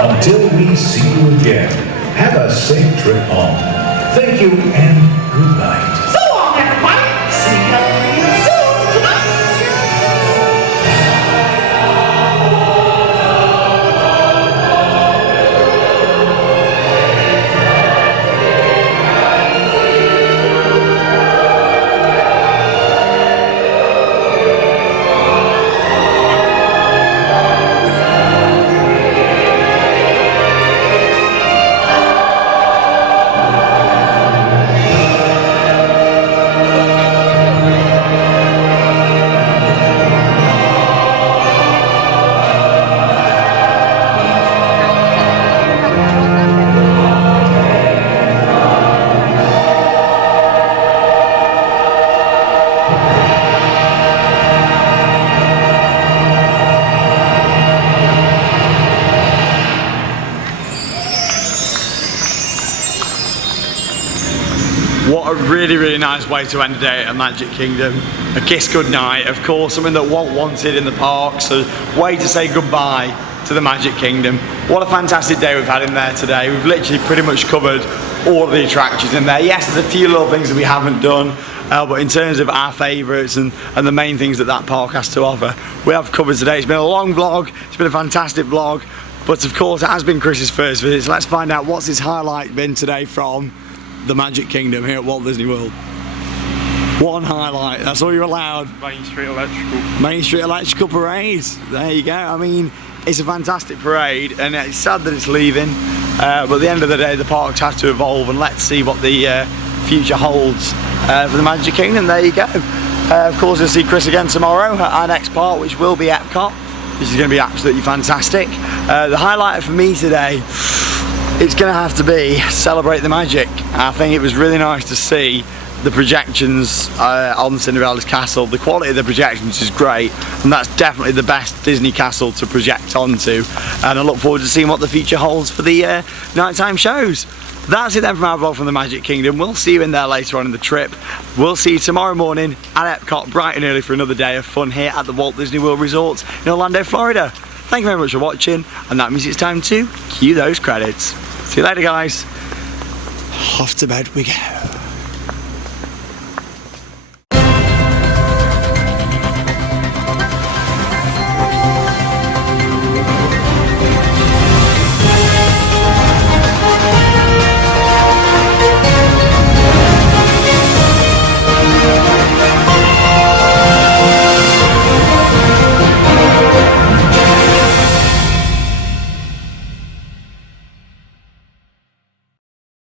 Until we see you again, have a safe trip home. Thank you and good night. So long, everybody. See you soon. What a really, really nice way to end a day at Magic Kingdom. A kiss goodnight, of course, something that Walt wanted in the parks, a way to say goodbye to the Magic Kingdom. What a fantastic day we've had in there today. We've literally pretty much covered all of the attractions in there. Yes, there's a few little things that we haven't done, but in terms of our favourites and the main things that that park has to offer, we have covered today. It's been a long vlog, it's been a fantastic vlog, but of course it has been Chris's first visit, so let's find out what's his highlight been today from the Magic Kingdom here at Walt Disney World. One highlight, that's all you're allowed. Main Street Electrical. Main Street Electrical Parade, there you go. I mean, it's a fantastic parade and it's sad that it's leaving, but at the end of the day the parks have to evolve, and let's see what the future holds for the Magic Kingdom. There you go. Of course we'll see Chris again tomorrow at our next part, which will be Epcot. This is going to be absolutely fantastic. The highlight for me today, it's going to have to be Celebrate the Magic. I think it was really nice to see the projections on Cinderella's castle. The quality of the projections is great, and that's definitely the best Disney castle to project onto, and I look forward to seeing what the future holds for the nighttime shows. That's it then from our vlog from the Magic Kingdom. We'll see you in there later on in the trip. We'll see you tomorrow morning at Epcot bright and early for another day of fun here at the Walt Disney World Resort in Orlando, Florida. Thank you very much for watching, and that means it's time to cue those credits. See you later, guys. Off to bed we go.